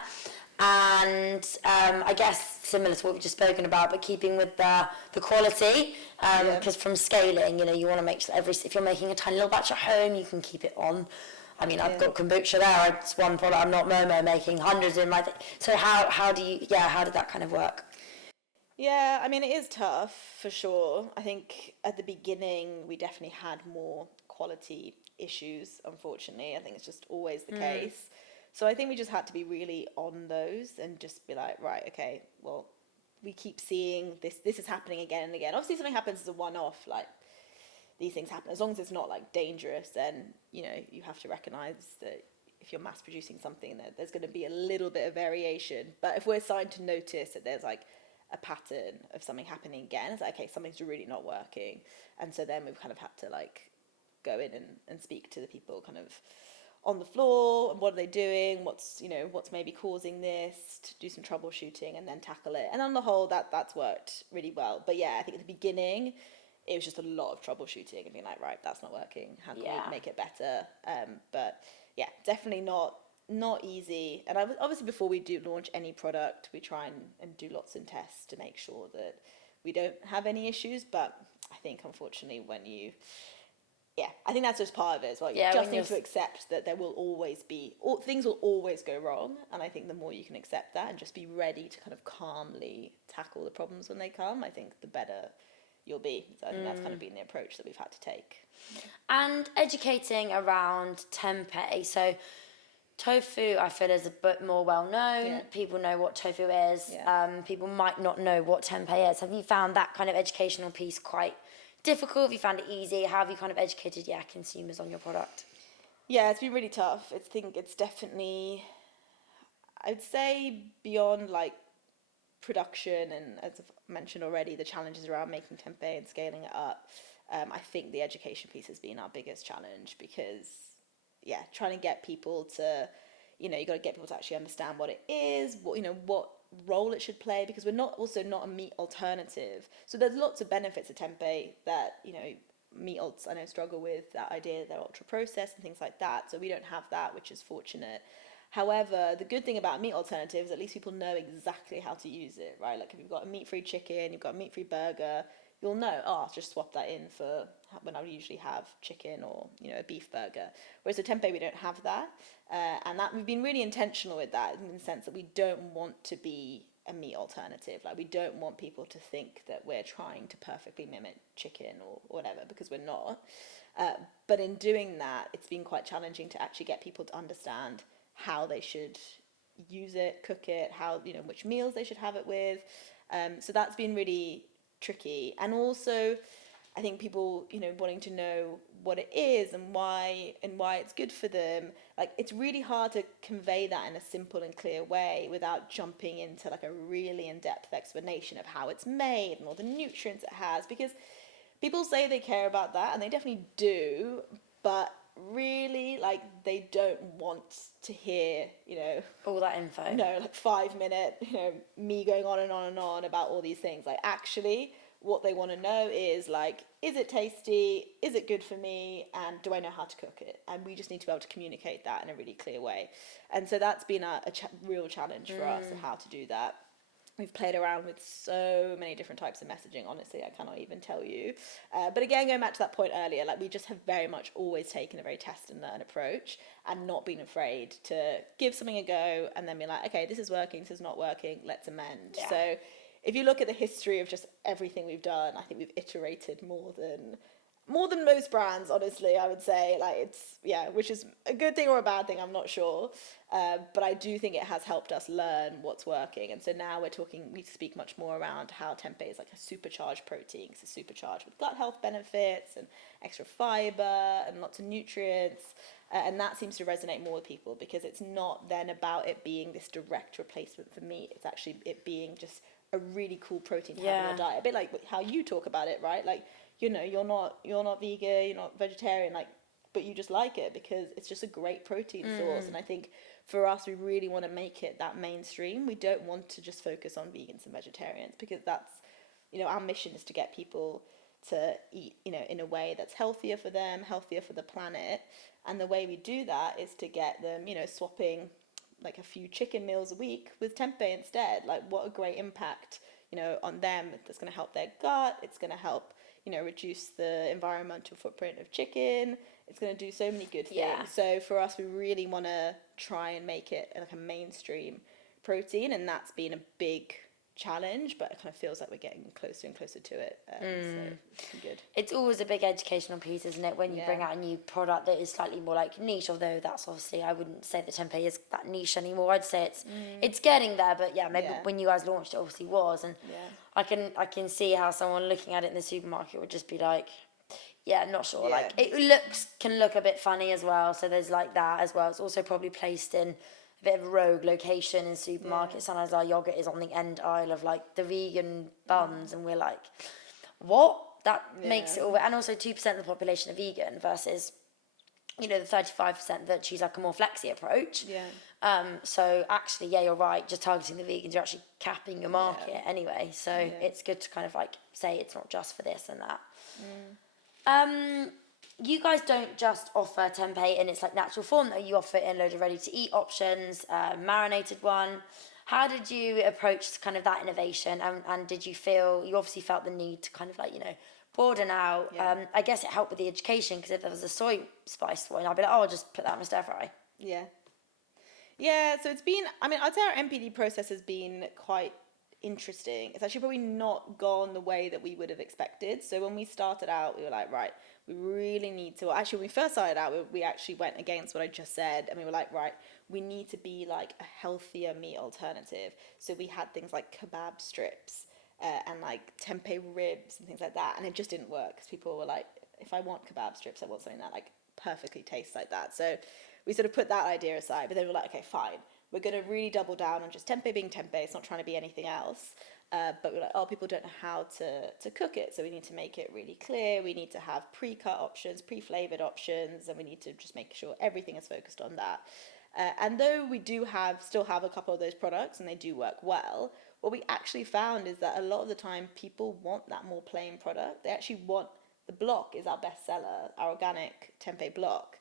And I guess similar to what we've just spoken about, but keeping with the quality, because from scaling, you want to make sure if you're making a tiny little batch at home, you can keep it on. I mean, I've got kombucha there. It's one product. I'm not Momo making hundreds in my. So how did that kind of work? Yeah, I mean, it is tough for sure. I think at the beginning, we definitely had more quality issues, unfortunately. I think it's just always the case. So I think we just had to be really on those and just be like, right, okay, well, we keep seeing this is happening again and again. Obviously, something happens as a one-off, like these things happen. As long as it's not like dangerous, then, you have to recognize that if you're mass producing something, that there's going to be a little bit of variation. But if we're starting to notice that there's like a pattern of something happening again, it's like, okay, something's really not working. And so then we've kind of had to like go in and speak to the people kind of on the floor, and what are they doing, what's maybe causing this, to do some troubleshooting and then tackle it. And on the whole, that's worked really well. But yeah, I think at the beginning it was just a lot of troubleshooting and being like, right, that's not working, how can we make it better? But yeah, definitely not easy. And obviously before we do launch any product, we try and do lots of tests to make sure that we don't have any issues. But I think unfortunately I think that's just part of it as well. You just need to accept that there will always be, things will always go wrong. And I think the more you can accept that and just be ready to kind of calmly tackle the problems when they come, I think the better you'll be. So I think that's kind of been the approach that we've had to take. And educating around tempeh. So tofu, I feel, is a bit more well-known. Yeah. People know what tofu is. Yeah. People might not know what tempeh is. Have you found that kind of educational piece quite difficult? Have you found it easy? How have you kind of educated consumers on your product? Yeah, it's been really tough. I think it's definitely, I'd say, beyond like production and, as I've mentioned already, the challenges around making tempeh and scaling it up. I think the education piece has been our biggest challenge because, trying to get people to, you got to get people to actually understand what it is, what role it should play, because we're not a meat alternative. So there's lots of benefits of tempeh that, meat alts I know struggle with, that idea that they're ultra processed and things like that. So we don't have that, which is fortunate. However, the good thing about meat alternatives, at least people know exactly how to use it, right? Like if you've got a meat-free chicken, you've got a meat-free burger, you'll know, I'll just swap that in for when I would usually have chicken or, a beef burger. Whereas with tempeh, we don't have that. And that we've been really intentional with that in the sense that we don't want to be a meat alternative. Like we don't want people to think that we're trying to perfectly mimic chicken or whatever, because we're not. But in doing that, it's been quite challenging to actually get people to understand how they should use it, cook it, how, which meals they should have it with. So that's been really tricky. And also, I think people, wanting to know what it is and why it's good for them. Like, it's really hard to convey that in a simple and clear way without jumping into like a really in-depth explanation of how it's made and all the nutrients it has, because people say they care about that, and they definitely do, but really, like, they don't want to hear, all that info. No, like 5-minute, me going on and on and on about all these things. Like, actually, what they want to know is, like, is it tasty? Is it good for me? And do I know how to cook it? And we just need to be able to communicate that in a really clear way. And so that's been a real challenge for us of how to do that. We've played around with so many different types of messaging, honestly, I cannot even tell you. But again, going back to that point earlier, like, we just have very much always taken a very test and learn approach and not been afraid to give something a go and then be like, okay, this is working, this is not working, let's amend. Yeah. So if you look at the history of just everything we've done, I think we've iterated more than more than most brands, honestly, I would say. Like, it's, yeah, which is a good thing or a bad thing, I'm not sure. But I do think it has helped us learn what's working. And so now we speak much more around how tempeh is like a supercharged protein. It's supercharged with gut health benefits and extra fiber and lots of nutrients. And that seems to resonate more with people, because it's not then about it being this direct replacement for meat. It's actually it being just a really cool protein to have in your diet. A bit like how you talk about it, right? Like, you know, you're not vegan, you're not vegetarian, like, but you just like it because it's just a great protein source. And I think for us, we really want to make it that mainstream. We don't want to just focus on vegans and vegetarians, because that's, you know, our mission is to get people to eat, you know, in a way that's healthier for them, healthier for the planet. And the way we do that is to get them, you know, swapping like a few chicken meals a week with tempeh instead. Like, what a great impact, you know, on them. That's going to help their gut. It's going to help, you know, reduce the environmental footprint of chicken. It's going to do so many good things. Yeah. So for us, we really want to try and make it like a mainstream protein, and that's been a big challenge, but it kind of feels like we're getting closer and closer to it. So it's good. It's always a big educational piece, isn't it, when you bring out a new product that is slightly more like niche, although that's obviously, I wouldn't say that tempeh is that niche anymore. I'd say it's getting there, but maybe when you guys launched it obviously was, and I can see how someone looking at it in the supermarket would just be like, not sure. Like, it can look a bit funny as well, so there's like that as well. It's also probably placed in a bit of a rogue location in supermarkets. Sometimes our yogurt is on the end aisle of like the vegan buns, and we're like, what? That makes it all. And also 2% of the population are vegan versus, you know, the 35% that choose like a more flexi approach. So actually, you're right. Just targeting the vegans, you're actually capping your market anyway. So it's good to kind of like say it's not just for this and that. You guys don't just offer tempeh in its like natural form though. You offer it in a load of ready to eat options, marinated one. How did you approach kind of that innovation? And did you obviously felt the need to kind of like, you know, broaden out? I guess it helped with the education, because if there was a soy spiced one, I'd be like, oh, I'll just put that in my stir fry. So it's been, I mean, I'd say our MPD process has been quite interesting. It's actually probably not gone the way that we would have expected. So when we started out, we were like, right, we really need to, actually when we first started out, we actually went against what I just said, and we were like, right, we need to be like a healthier meat alternative. So we had things like kebab strips and like tempeh ribs and things like that, and it just didn't work, because people were like, if I want kebab strips, I want something that like perfectly tastes like that. So we sort of put that idea aside, but then we were like, okay, fine, we're going to really double down on just tempeh being tempeh. It's not trying to be anything else. But we're like, oh, people don't know how to cook it, so we need to make it really clear. We need to have pre-cut options, pre-flavored options, and we need to just make sure everything is focused on that. And though we do still have a couple of those products, and they do work well, what we actually found is that a lot of the time people want that more plain product. They actually want, the block is our bestseller, our organic tempeh block,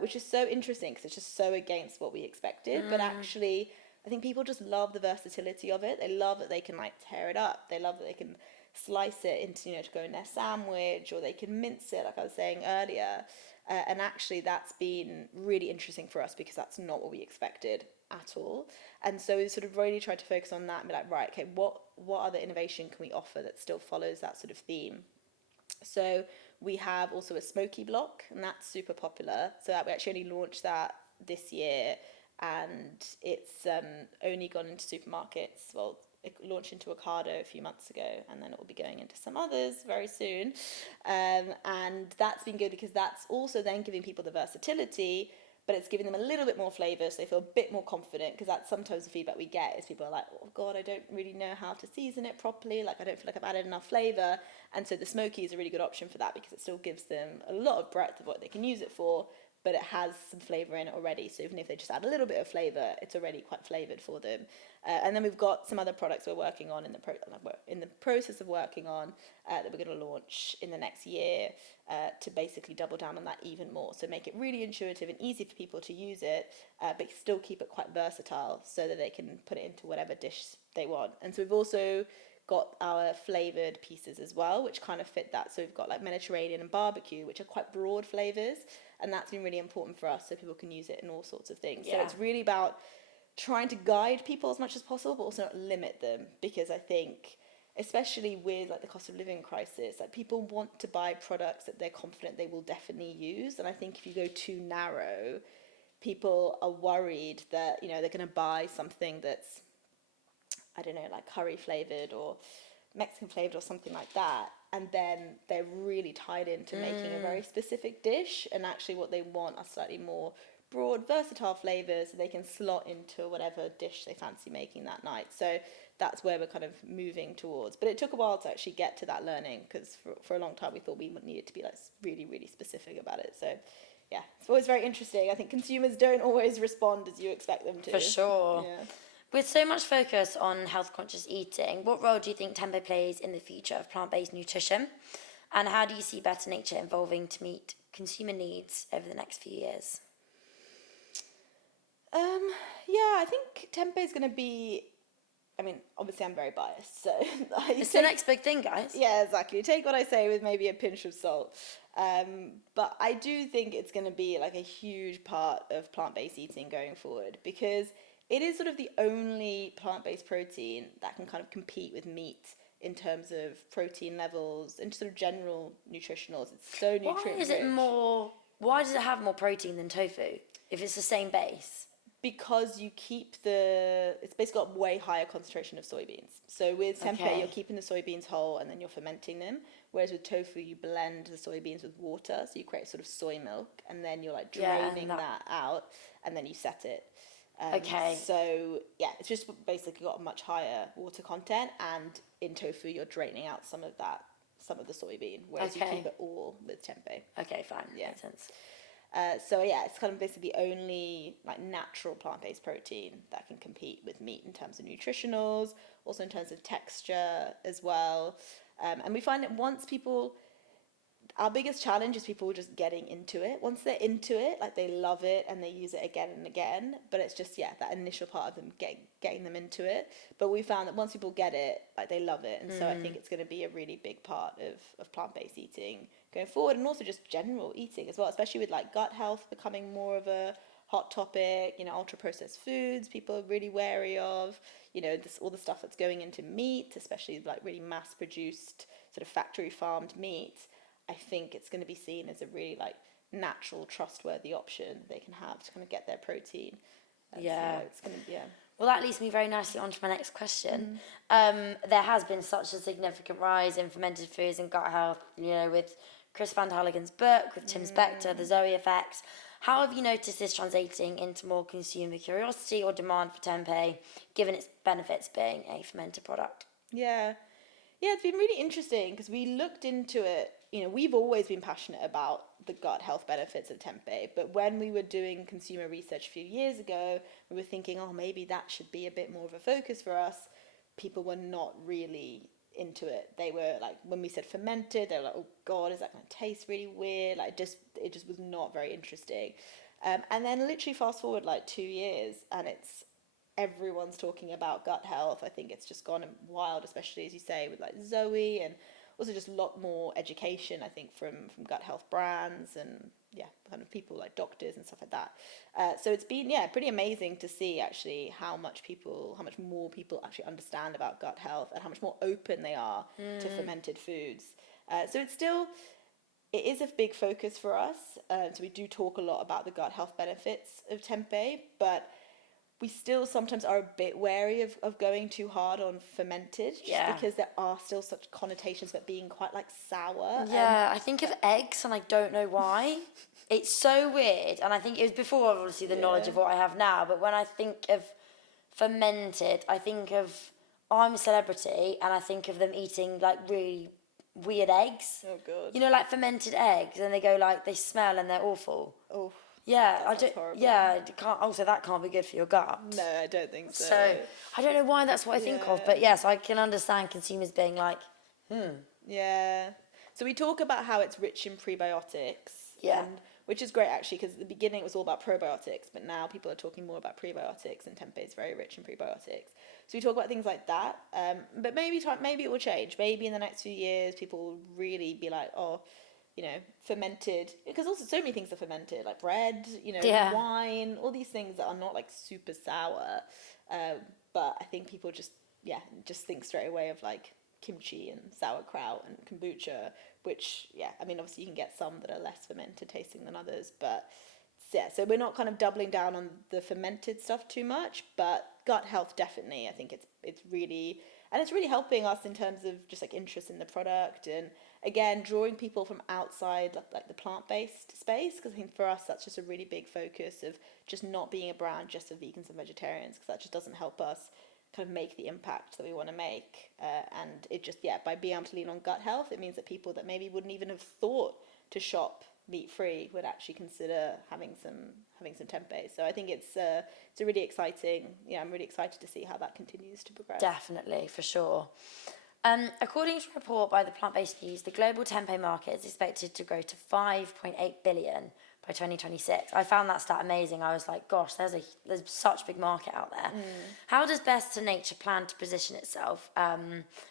which is so interesting because it's just so against what we expected. But actually, I think people just love the versatility of it. They love that they can like tear it up. They love that they can slice it into, you know, to go in their sandwich, or they can mince it, like I was saying earlier. And actually that's been really interesting for us, because that's not what we expected at all. And so we sort of really tried to focus on that and be like, right, okay, what other innovation can we offer that still follows that sort of theme? So we have also a smoky block, and that's super popular. So that we actually only launched that this year, and it's only gone into supermarkets. Well, it launched into Ocado a few months ago, and then it will be going into some others very soon. And that's been good, because that's also then giving people the versatility, but it's giving them a little bit more flavour, so they feel a bit more confident, because that's sometimes the feedback we get, is people are like, oh God, I don't really know how to season it properly, like I don't feel like I've added enough flavour. And so the smoky is a really good option for that, because it still gives them a lot of breadth of what they can use it for, but it has some flavour in it already. So even if they just add a little bit of flavour, it's already quite flavoured for them. And then we've got some other products we're working on in the process of working on that we're going to launch in the next year to basically double down on that even more. So make it really intuitive and easy for people to use it, but still keep it quite versatile, so that they can put it into whatever dish they want. And so we've also got our flavoured pieces as well, which kind of fit that. So we've got like Mediterranean and barbecue, which are quite broad flavours, and that's been really important for us, so people can use it in all sorts of things. So it's really about trying to guide people as much as possible, but also not limit them, because I think especially with like the cost of living crisis, like people want to buy products that they're confident they will definitely use. And I think if you go too narrow, people are worried that, you know, they're going to buy something that's, I don't know, like curry flavored or Mexican flavored or something like that. And then they're really tied into making a very specific dish. And actually what they want are slightly more broad, versatile flavors so they can slot into whatever dish they fancy making that night. So that's where we're kind of moving towards. But it took a while to actually get to that learning, because for a long time we thought we needed to be like really, really specific about it. So yeah, it's always very interesting. I think consumers don't always respond as you expect them to. For sure. Yeah. With so much focus on health-conscious eating, what role do you think Tempeh plays in the future of plant-based nutrition? And how do you see Better Nature evolving to meet consumer needs over the next few years? Yeah, I think Tempeh is going to be, I mean, obviously I'm very biased, so... It's the next big thing, guys. Yeah, exactly. Take what I say with maybe a pinch of salt. But I do think it's going to be like a huge part of plant-based eating going forward, because it is sort of the only plant-based protein that can kind of compete with meat in terms of protein levels and sort of general nutritionals. It's so nutrient rich. Why does it have more protein than tofu if it's the same base? Because you keep it's basically got way higher concentration of soybeans. So with tempeh, you're keeping the soybeans whole and then you're fermenting them. Whereas with tofu, you blend the soybeans with water. So you create sort of soy milk and then you're like draining that out and then you set it. So yeah, it's just basically got a much higher water content, and in tofu, you're draining out some of the soybean, whereas you keep it all with tempeh. Okay, fine. Yeah. Makes sense. So yeah, it's kind of basically the only like natural plant-based protein that can compete with meat in terms of nutritionals, also in terms of texture as well. And we find that our biggest challenge is people just getting into it. Once they're into it, like they love it and they use it again and again. But it's just, yeah, that initial part of them getting them into it. But we found that once people get it, like they love it. And so I think it's going to be a really big part of plant-based eating going forward, and also just general eating as well, especially with like gut health becoming more of a hot topic. You know, ultra-processed foods people are really wary of. You know, all the stuff that's going into meat, especially like really mass-produced sort of factory-farmed meat. I think it's going to be seen as a really like natural, trustworthy option they can have to kind of get their protein. Yeah. So it's going to be, Well, that leads me very nicely on to my next question. There has been such a significant rise in fermented foods and gut health, you know, with Chris Van Halligan's book, with Tim Spector, the Zoe effects. How have you noticed this translating into more consumer curiosity or demand for tempeh, given its benefits being a fermented product? Yeah, it's been really interesting because we looked into it. You know, we've always been passionate about the gut health benefits of tempeh, but when we were doing consumer research a few years ago, we were thinking, oh, maybe that should be a bit more of a focus for us. People were not really into it. They were like, when we said fermented, they were like, oh God, is that going to taste really weird? Like, it just was not very interesting. And then literally fast forward like 2 years, and everyone's talking about gut health. I think it's just gone wild, especially as you say with like Zoe, and also just a lot more education, I think, from gut health brands and kind of people like doctors and stuff like that. So it's been pretty amazing to see actually how much more people actually understand about gut health and how much more open they are to fermented foods. So it is a big focus for us. So we do talk a lot about the gut health benefits of tempeh, but we still sometimes are a bit wary of going too hard on fermented, just because there are still such connotations about being quite like sour. Yeah, I think of eggs and I don't know why. It's so weird, and I think it was before obviously the knowledge of what I have now, but when I think of fermented, I think of I'm a Celebrity and I think of them eating like really weird eggs. Oh God. You know, like fermented eggs, and they go like, they smell and they're awful. Oh. Yeah, horrible. Yeah, that can't be good for your gut. No, I don't think so. So I don't know why that's what I think of, but yes, I can understand consumers being like, Yeah. So we talk about how it's rich in prebiotics. Yeah. Which is great actually, because at the beginning it was all about probiotics, but now people are talking more about prebiotics, and tempeh is very rich in prebiotics. So we talk about things like that. But maybe it will change. Maybe in the next few years people will really be like, oh, you know, fermented, because also so many things are fermented, like bread, you know, wine, all these things that are not like super sour. But I think people just think straight away of like kimchi and sauerkraut and kombucha, which, I mean, obviously you can get some that are less fermented tasting than others, but so we're not kind of doubling down on the fermented stuff too much, but gut health definitely. I think it's really helping us in terms of just like interest in the product, and again drawing people from outside like the plant-based space, because I think for us that's just a really big focus of just not being a brand just of vegans and vegetarians, because that just doesn't help us kind of make the impact that we want to make, and it just by being able to lean on gut health, it means that people that maybe wouldn't even have thought to shop meat free would actually consider having some tempeh. So I think it's a really exciting. I'm really excited to see how that continues to progress. Definitely, for sure. According to a report by the Plant-Based News, the global tempeh market is expected to grow to 5.8 billion by 2026. I found that stat amazing. I was like, gosh, there's such a big market out there. How does Better Nature plan to position itself,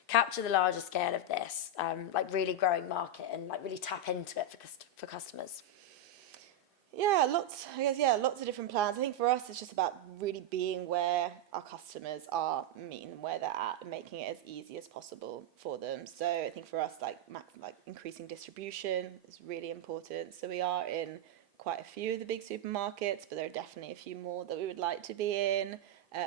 capture the larger scale of this, like really growing market, and like really tap into it for customers? Lots of different plans. I think for us it's just about really being where our customers are, meeting where they're at, and making it as easy as possible for them. So I think for us, like increasing distribution is really important. So we are in quite a few of the big supermarkets, but there are definitely a few more that we would like to be in.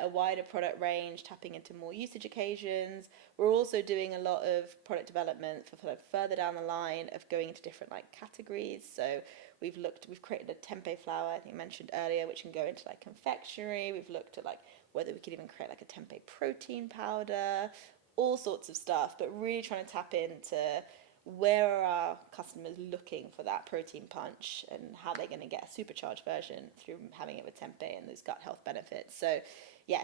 A wider product range, tapping into more usage occasions. We're also doing a lot of product development for further down the line of going into different like categories. So we've created a tempeh flour, I think I mentioned earlier, which can go into like confectionery. We've looked at like whether we could even create like a tempeh protein powder, all sorts of stuff, but really trying to tap into where are our customers looking for that protein punch, and how they're going to get a supercharged version through having it with tempeh and those gut health benefits. So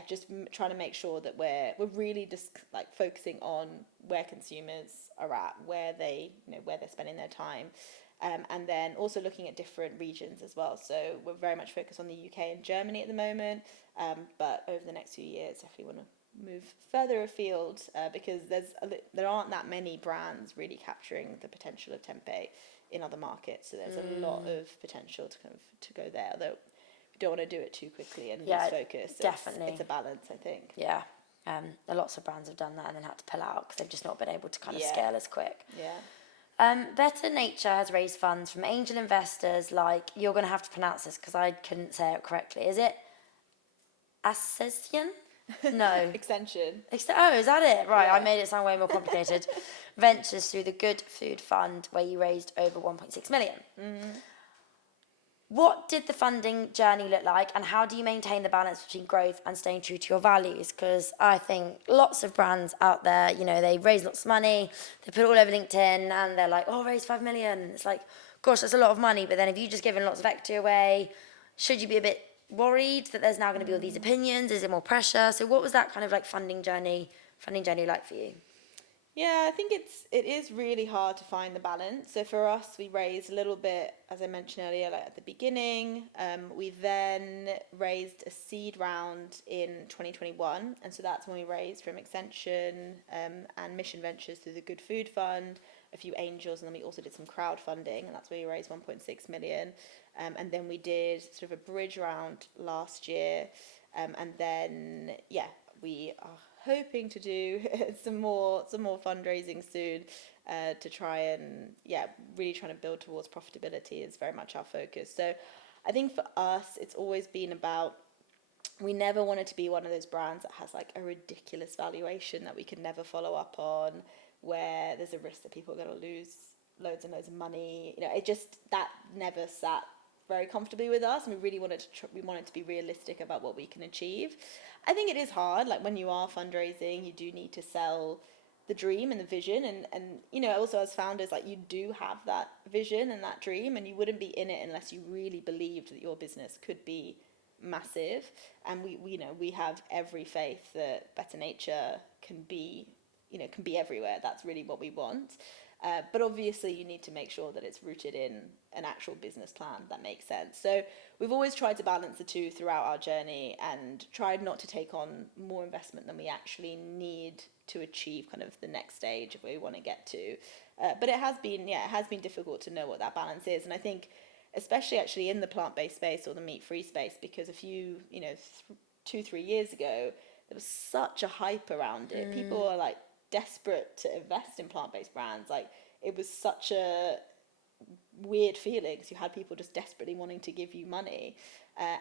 just trying to make sure that we're really just like focusing on where consumers are at, where they're spending their time, and then also looking at different regions as well. So we're very much focused on the UK and Germany at the moment, but over the next few years definitely want to move further afield, because there aren't that many brands really capturing the potential of tempeh in other markets. So there's a lot of potential to go there, although we don't want to do it too quickly and lose focus. Definitely, it's a balance, I think. Lots of brands have done that and then had to pull out because they've just not been able to kind of scale as quick. Better Nature has raised funds from angel investors like, you're going to have to pronounce this because I couldn't say it correctly. Is it Accession? No. Extension. Is that it? Right, I made it sound way more complicated. Ventures through the Good Food Fund, where you raised over 1.6 million. What did the funding journey look like, and how do you maintain the balance between growth and staying true to your values? Because I think lots of brands out there, they raise lots of money, they put it all over LinkedIn, and they're like, raise 5 million. It's like, gosh, that's a lot of money, but then if you just given lots of equity away, should you be a bit worried that there's now going to be all these opinions? Is it more pressure? So what was that kind of like funding journey like for you? I think it is really hard to find the balance. So for us, we raised a little bit, as I mentioned earlier, like at the beginning. We then raised a seed round in 2021, and so that's when we raised from Extension and Mission Ventures through the Good Food Fund, a few angels, and then we also did some crowdfunding, and that's where we raised 1.6 million. And then we did sort of a bridge round last year, and then we are hoping to do some more fundraising soon, to try and really trying to build towards profitability is very much our focus. So I think for us it's always been about, we never wanted to be one of those brands that has like a ridiculous valuation that we could never follow up on, where there's a risk that people are going to lose loads and loads of money. It just, that never sat very comfortably with us, and we really wanted to be realistic about what we can achieve. I think it is hard, like when you are fundraising, you do need to sell the dream and the vision, and also as founders, like you do have that vision and that dream, and you wouldn't be in it unless you really believed that your business could be massive. And we have every faith that Better Nature can be everywhere. That's really what we want. But obviously you need to make sure that it's rooted in an actual business plan that makes sense. So we've always tried to balance the two throughout our journey, and tried not to take on more investment than we actually need to achieve kind of the next stage of where we want to get to. But it has been difficult to know what that balance is. And I think especially actually in the plant-based space or the meat-free space, because a few, 2-3 years ago, there was such a hype around it. People are like desperate to invest in plant-based brands. Like, it was such a weird feeling, because you had people just desperately wanting to give you money,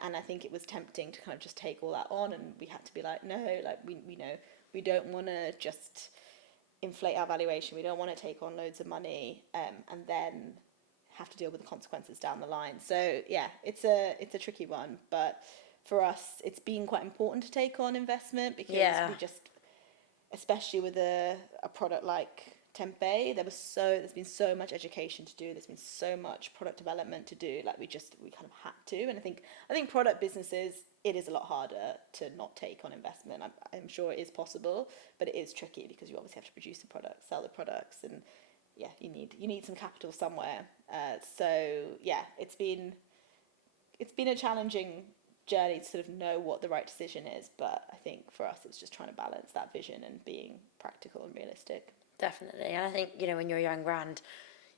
and I think it was tempting to kind of just take all that on, and we had to be like, no, like we know we don't want to just inflate our valuation, we don't want to take on loads of money, and then have to deal with the consequences down the line. So yeah, it's a tricky one, but for us it's been quite important to take on investment, because we just, especially with a product like Tempeh, there's been so much education to do, there's been so much product development to do, like we kind of had to. And I think product businesses, it is a lot harder to not take on investment. I'm sure it is possible, but it is tricky, because you obviously have to produce the product, sell the products, and yeah, you need some capital somewhere. So yeah, it's been a challenging journey to sort of know what the right decision is, but I think for us it's just trying to balance that vision and being practical and realistic. Definitely. And I think, when you're a young brand,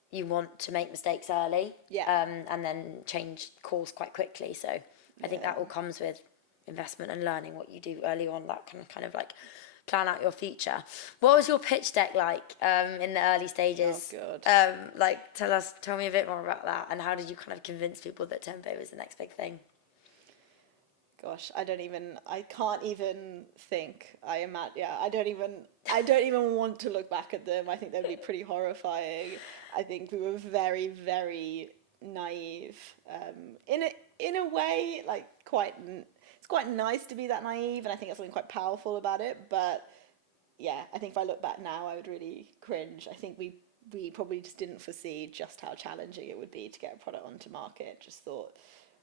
you want to make mistakes early, and then change course quite quickly. So I think that all comes with investment and learning what you do early on, that can kind of like plan out your future. What was your pitch deck like in the early stages? Oh, God. Like, tell me a bit more about that, and how did you kind of convince people that Tempeh was the next big thing? Gosh, I can't even think. I don't even want to look back at them. I think they'd be pretty horrifying. I think we were very, very naive. In a way, like it's quite nice to be that naive, and I think that's something quite powerful about it. But yeah, I think if I look back now, I would really cringe. I think we probably just didn't foresee just how challenging it would be to get a product onto market. Just thought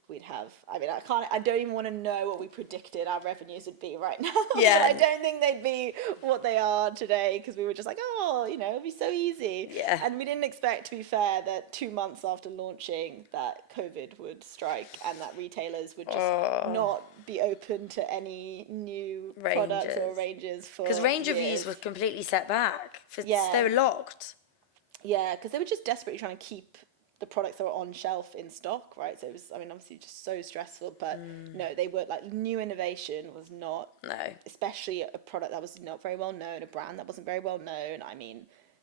we'd have, I don't even want to know what we predicted our revenues would be right now. Yeah. I don't think they'd be what they are today, because we were just like, it'd be so easy. Yeah. And we didn't expect, to be fair, that 2 months after launching that COVID would strike, and that retailers would just not be open to any new products or ranges for because range years. reviews were completely set back. They were locked. Yeah, because they were just desperately trying to keep the products that were on shelf in stock, right? So it was, obviously just so stressful, but no, they were like, new innovation was not, especially a product that was not very well known, a brand that wasn't very well known.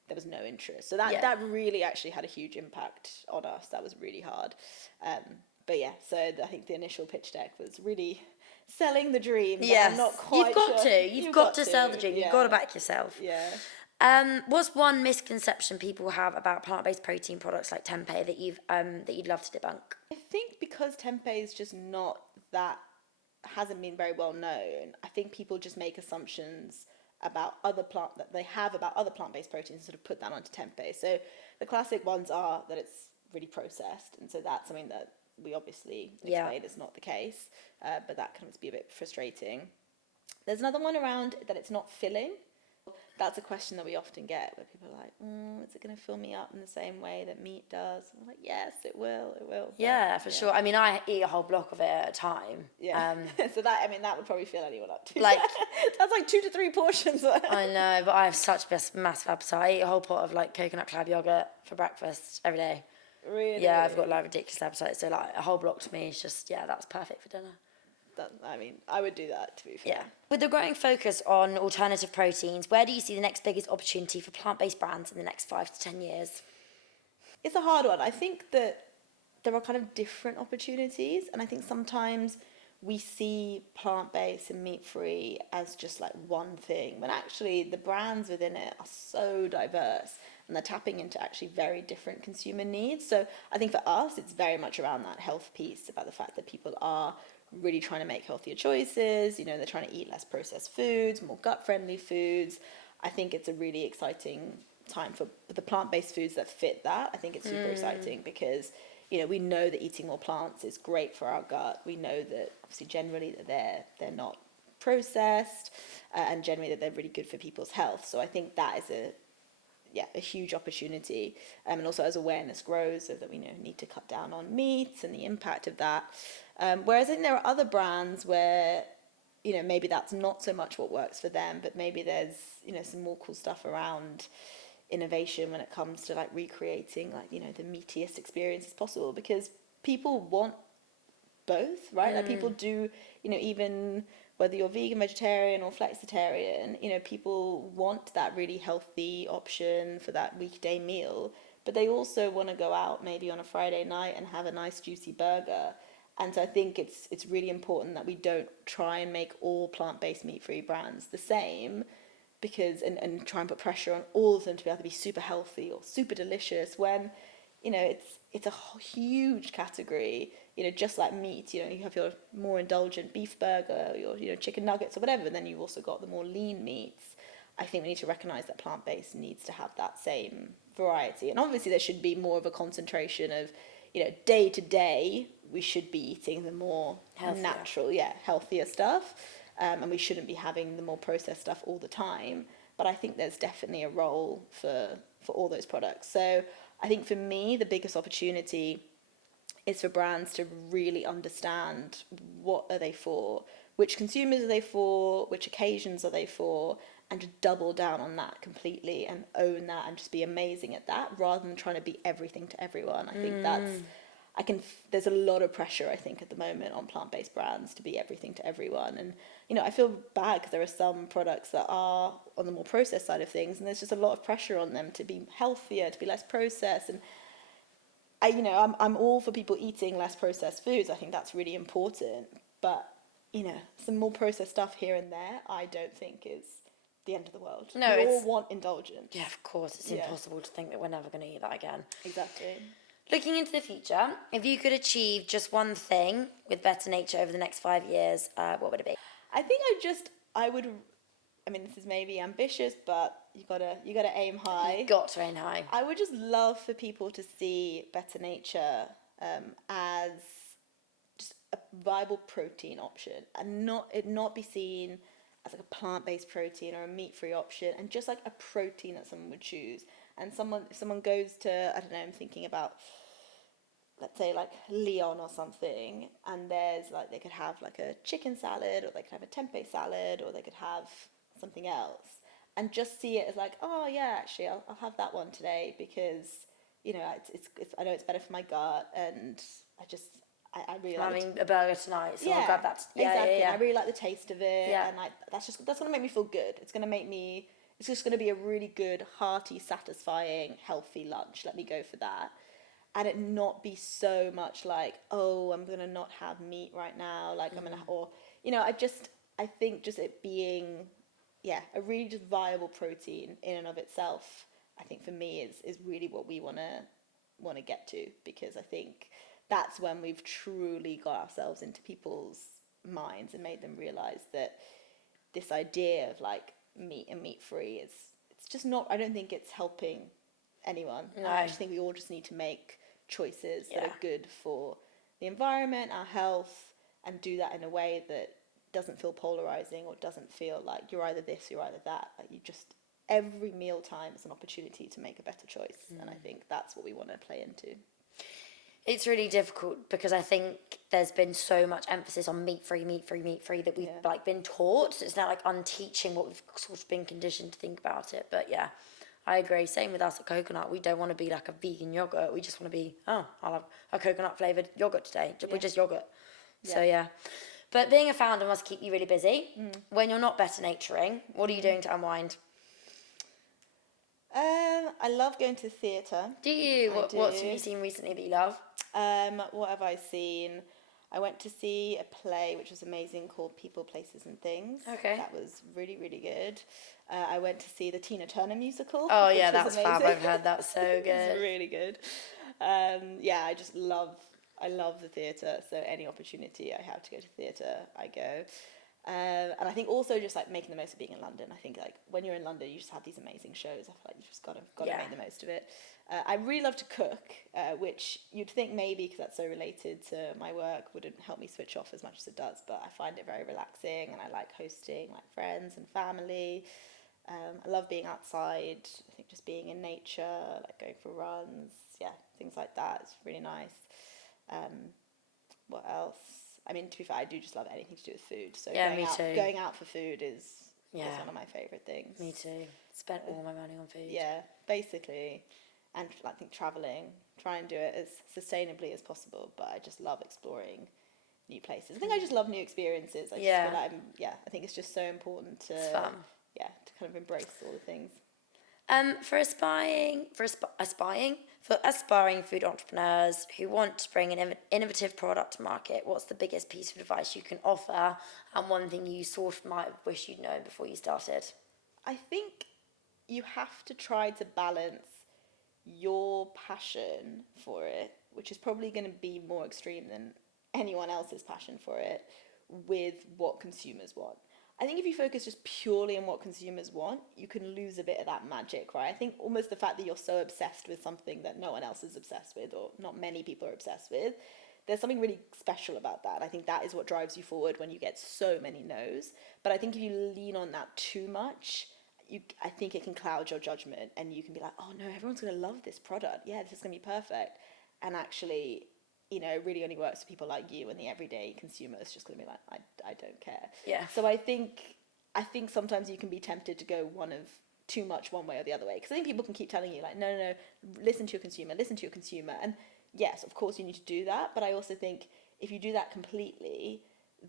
There was no interest. So that really actually had a huge impact on us. That was really hard. But yeah, so I think the initial pitch deck was really selling the dream. Yes, I'm not quite You've got to sell the dream. You've got to back yourself. Yeah. What's one misconception people have about plant-based protein products like Tempeh that you'd love to debunk? I think because Tempeh is just hasn't been very well known, I think people just make assumptions about other plant-based proteins and sort of put that onto Tempeh. So the classic ones are that it's really processed, and so that's something that we obviously explained is not the case, but that can be a bit frustrating. There's another one around that it's not filling. That's a question that we often get, where people are like, is it going to fill me up in the same way that meat does? I'm like, yes, it will. Yeah, for sure. I eat a whole block of it at a time. Yeah. So that would probably fill anyone up too. Like, that's like 2 to 3 portions. I know, but I have such massive appetite. I eat a whole pot of like coconut club yogurt for breakfast every day. Really? Yeah, I've got like ridiculous appetite. So like a whole block to me is just, that's perfect for dinner. I would do that, to be fair. Yeah. With the growing focus on alternative proteins, where do you see the next biggest opportunity for plant-based brands in the next 5 to 10 years? It's a hard one. I think that there are kind of different opportunities, and I think sometimes we see plant-based and meat-free as just like one thing, when actually the brands within it are so diverse, and they're tapping into actually very different consumer needs. So I think for us, it's very much around that health piece, about the fact that people are really trying to make healthier choices. They're trying to eat less processed foods, more gut-friendly foods. I think it's a really exciting time for the plant-based foods that fit that. I think it's super exciting, because we know that eating more plants is great for our gut. We know that obviously generally that they're not processed, and generally that they're really good for people's health. So I think that is a huge opportunity, and also as awareness grows, so that we need to cut down on meats and the impact of that. Whereas I think there are other brands where maybe that's not so much what works for them, but maybe there's some more cool stuff around innovation when it comes to like recreating the meatiest experiences possible, because people want both, right? Like people do, even whether you're vegan, vegetarian, or flexitarian, people want that really healthy option for that weekday meal, but they also want to go out maybe on a Friday night and have a nice juicy burger. And so I think it's really important that we don't try and make all plant-based meat-free brands the same, because and try and put pressure on all of them to be able to be super healthy or super delicious when it's a huge category. Just like meat, you have your more indulgent beef burger, your chicken nuggets or whatever, and then you've also got the more lean meats. I think we need to recognize that plant-based needs to have that same variety, and obviously there should be more of a concentration of day to day we should be eating the more natural, healthier stuff. And we shouldn't be having the more processed stuff all the time. But I think there's definitely a role for all those products. So I think for me, the biggest opportunity is for brands to really understand what are they for, which consumers are they for, which occasions are they for, and just double down on that completely and own that and just be amazing at that rather than trying to be everything to everyone. I think there's a lot of pressure, I think, at the moment on plant-based brands to be everything to everyone. And, I feel bad because there are some products that are on the more processed side of things, and there's just a lot of pressure on them to be healthier, to be less processed. And I'm all for people eating less processed foods. I think that's really important. But, some more processed stuff here and there, I don't think is the end of the world. No, we all want indulgence. Yeah, of course. It's impossible to think that we're never going to eat that again. Exactly. Looking into the future, if you could achieve just one thing with Better Nature over the next 5 years, what would it be? I think this is maybe ambitious, but you gotta aim high. You've got to aim high. I would just love for people to see Better Nature as just a viable protein option, and not be seen as like a plant-based protein or a meat-free option, and just like a protein that someone would choose. And if someone goes to, I don't know, I'm thinking about, let's say like Leon or something, and there's like, they could have like a chicken salad, or they could have a tempeh salad, or they could have something else, and just see it as like, oh yeah, actually I'll have that one today because it's I know it's better for my gut, and I really like having a burger tonight, so I'll grab that. Exactly. I really like the taste of it, and that's gonna make me feel good. It's just gonna be a really good, hearty, satisfying, healthy lunch. Let me go for that. And it not be so much like, oh, I'm gonna not have meat right now, like I'm gonna, or I think just it being a really just viable protein in and of itself, I think for me is really what we wanna get to, because I think that's when we've truly got ourselves into people's minds and made them realize that this idea of like meat and meat free it's just not, I don't think it's helping anyone. No. I just think we all just need to make choices that are good for the environment, our health, and do that in a way that doesn't feel polarizing or doesn't feel like you're either this, you're either that. Like every mealtime is an opportunity to make a better choice. And I think that's what we want to play into. It's really difficult because I think there's been so much emphasis on meat-free that we've like been taught. It's now like unteaching what we've sort of been conditioned to think about it. But yeah, I agree. Same with us at Coconut. We don't want to be like a vegan yogurt. We just want to be, I'll have a coconut flavoured yogurt today. We're just yogurt. Yeah. So yeah. But being a founder must keep you really busy. When you're not better naturing, what are you doing to unwind? I love going to the theatre. Do you? What have you seen recently that you love? What have I seen? I went to see a play which was amazing called People, Places and Things. Okay. That was really, really good. I went to see the Tina Turner musical. Oh yeah, that was fab. I've heard that's so good. It was really good. I love the theatre, so any opportunity I have to go to theatre, I go. And I think also just like making the most of being in London. I think like when you're in London, you just have these amazing shows. I feel like you just got to make the most of it. I really love to cook, which you'd think maybe because that's so related to my work wouldn't help me switch off as much as it does, but I find it very relaxing, and I like hosting like friends and family. I love being outside. I think just being in nature, like going for runs, things like that. It's really nice. What else? I mean, to be fair, I do just love anything to do with food. So going out for food is one of my favourite things. Me too. Spent all my money on food. Yeah, basically. And I think travelling, try and do it as sustainably as possible. But I just love exploring new places. I think I just love new experiences. I just feel like I think it's just so important to to kind of embrace all the things. For aspiring food entrepreneurs who want to bring an innovative product to market, what's the biggest piece of advice you can offer, and one thing you sort of might wish you'd known before you started? I think you have to try to balance your passion for it, which is probably going to be more extreme than anyone else's passion for it, with what consumers want. I think if you focus just purely on what consumers want, you can lose a bit of that magic, right? I think almost the fact that you're so obsessed with something that no one else is obsessed with, or not many people are obsessed with, there's something really special about that. I think that is what drives you forward when you get so many no's. But I think if you lean on that too much, I think it can cloud your judgment, and you can be like, oh no, everyone's going to love this product. Yeah, this is going to be perfect. And actually, it really only works for people like you, and the everyday consumer is just going to be like, I don't care. Yeah. So I think sometimes you can be tempted to go too much one way or the other way, because I think people can keep telling you like, no, listen to your consumer. And yes, of course you need to do that, but I also think if you do that completely,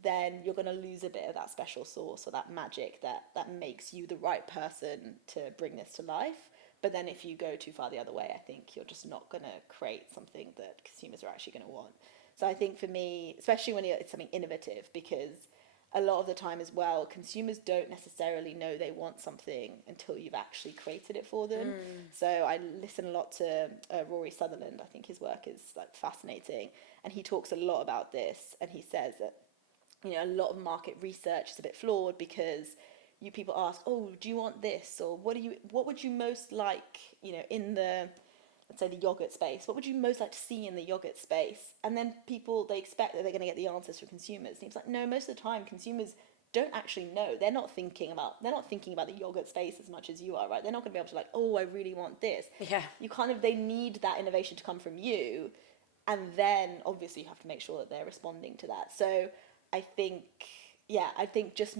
then you're going to lose a bit of that special sauce or that magic that makes you the right person to bring this to life. But then if you go too far the other way, I think you're just not going to create something that consumers are actually going to want. So I think for me, especially when it's something innovative, because a lot of the time as well, consumers don't necessarily know they want something until you've actually created it for them. So I listen a lot to Rory Sutherland. I think his work is like fascinating. And he talks a lot about this. And he says that, a lot of market research is a bit flawed, because people ask, oh, do you want this? Or what would you most like, in the, let's say, the yogurt space? What would you most like to see in the yogurt space? And then they expect that they're going to get the answers from consumers. And he's like, no, most of the time consumers don't actually know. They're not thinking about the yogurt space as much as you are, right? They're not going to be able to like, oh, I really want this. Yeah. They need that innovation to come from you. And then obviously you have to make sure that they're responding to that. So I think just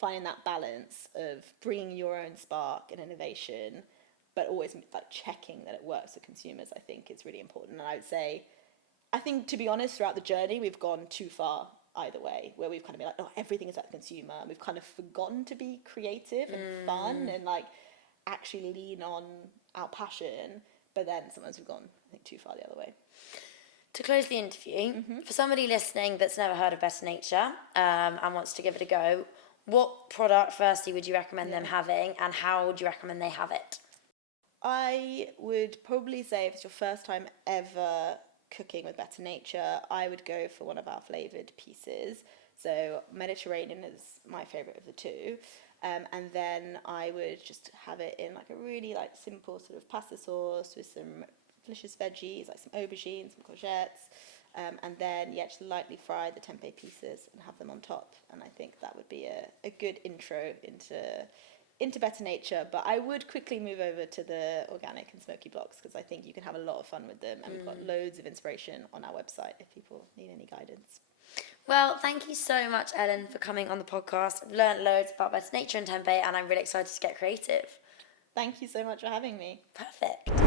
finding that balance of bringing your own spark and innovation, but always like checking that it works for consumers, I think is really important. And I think to be honest, throughout the journey, we've gone too far either way, where we've kind of been like, oh, everything is about the consumer. And we've kind of forgotten to be creative and fun and like actually lean on our passion. But then sometimes we've gone, I think, too far the other way. To close the interview, for somebody listening that's never heard of Better Nature and wants to give it a go, what product, firstly, would you recommend them having, and how would you recommend they have it? I would probably say if it's your first time ever cooking with Better Nature, I would go for one of our flavoured pieces. So Mediterranean is my favourite of the two. And then I would just have it in like a really like simple sort of pasta sauce with some delicious veggies, like some aubergines, some courgettes, and then just lightly fry the tempeh pieces and have them on top. And I think that would be a good intro into Better Nature. But I would quickly move over to the organic and smoky blocks, because I think you can have a lot of fun with them, and we've got loads of inspiration on our website if people need any guidance. Well, thank you so much, Ellen, for coming on the podcast. I've learned loads about Better Nature and Tempeh, and I'm really excited to get creative. Thank you so much for having me. Perfect.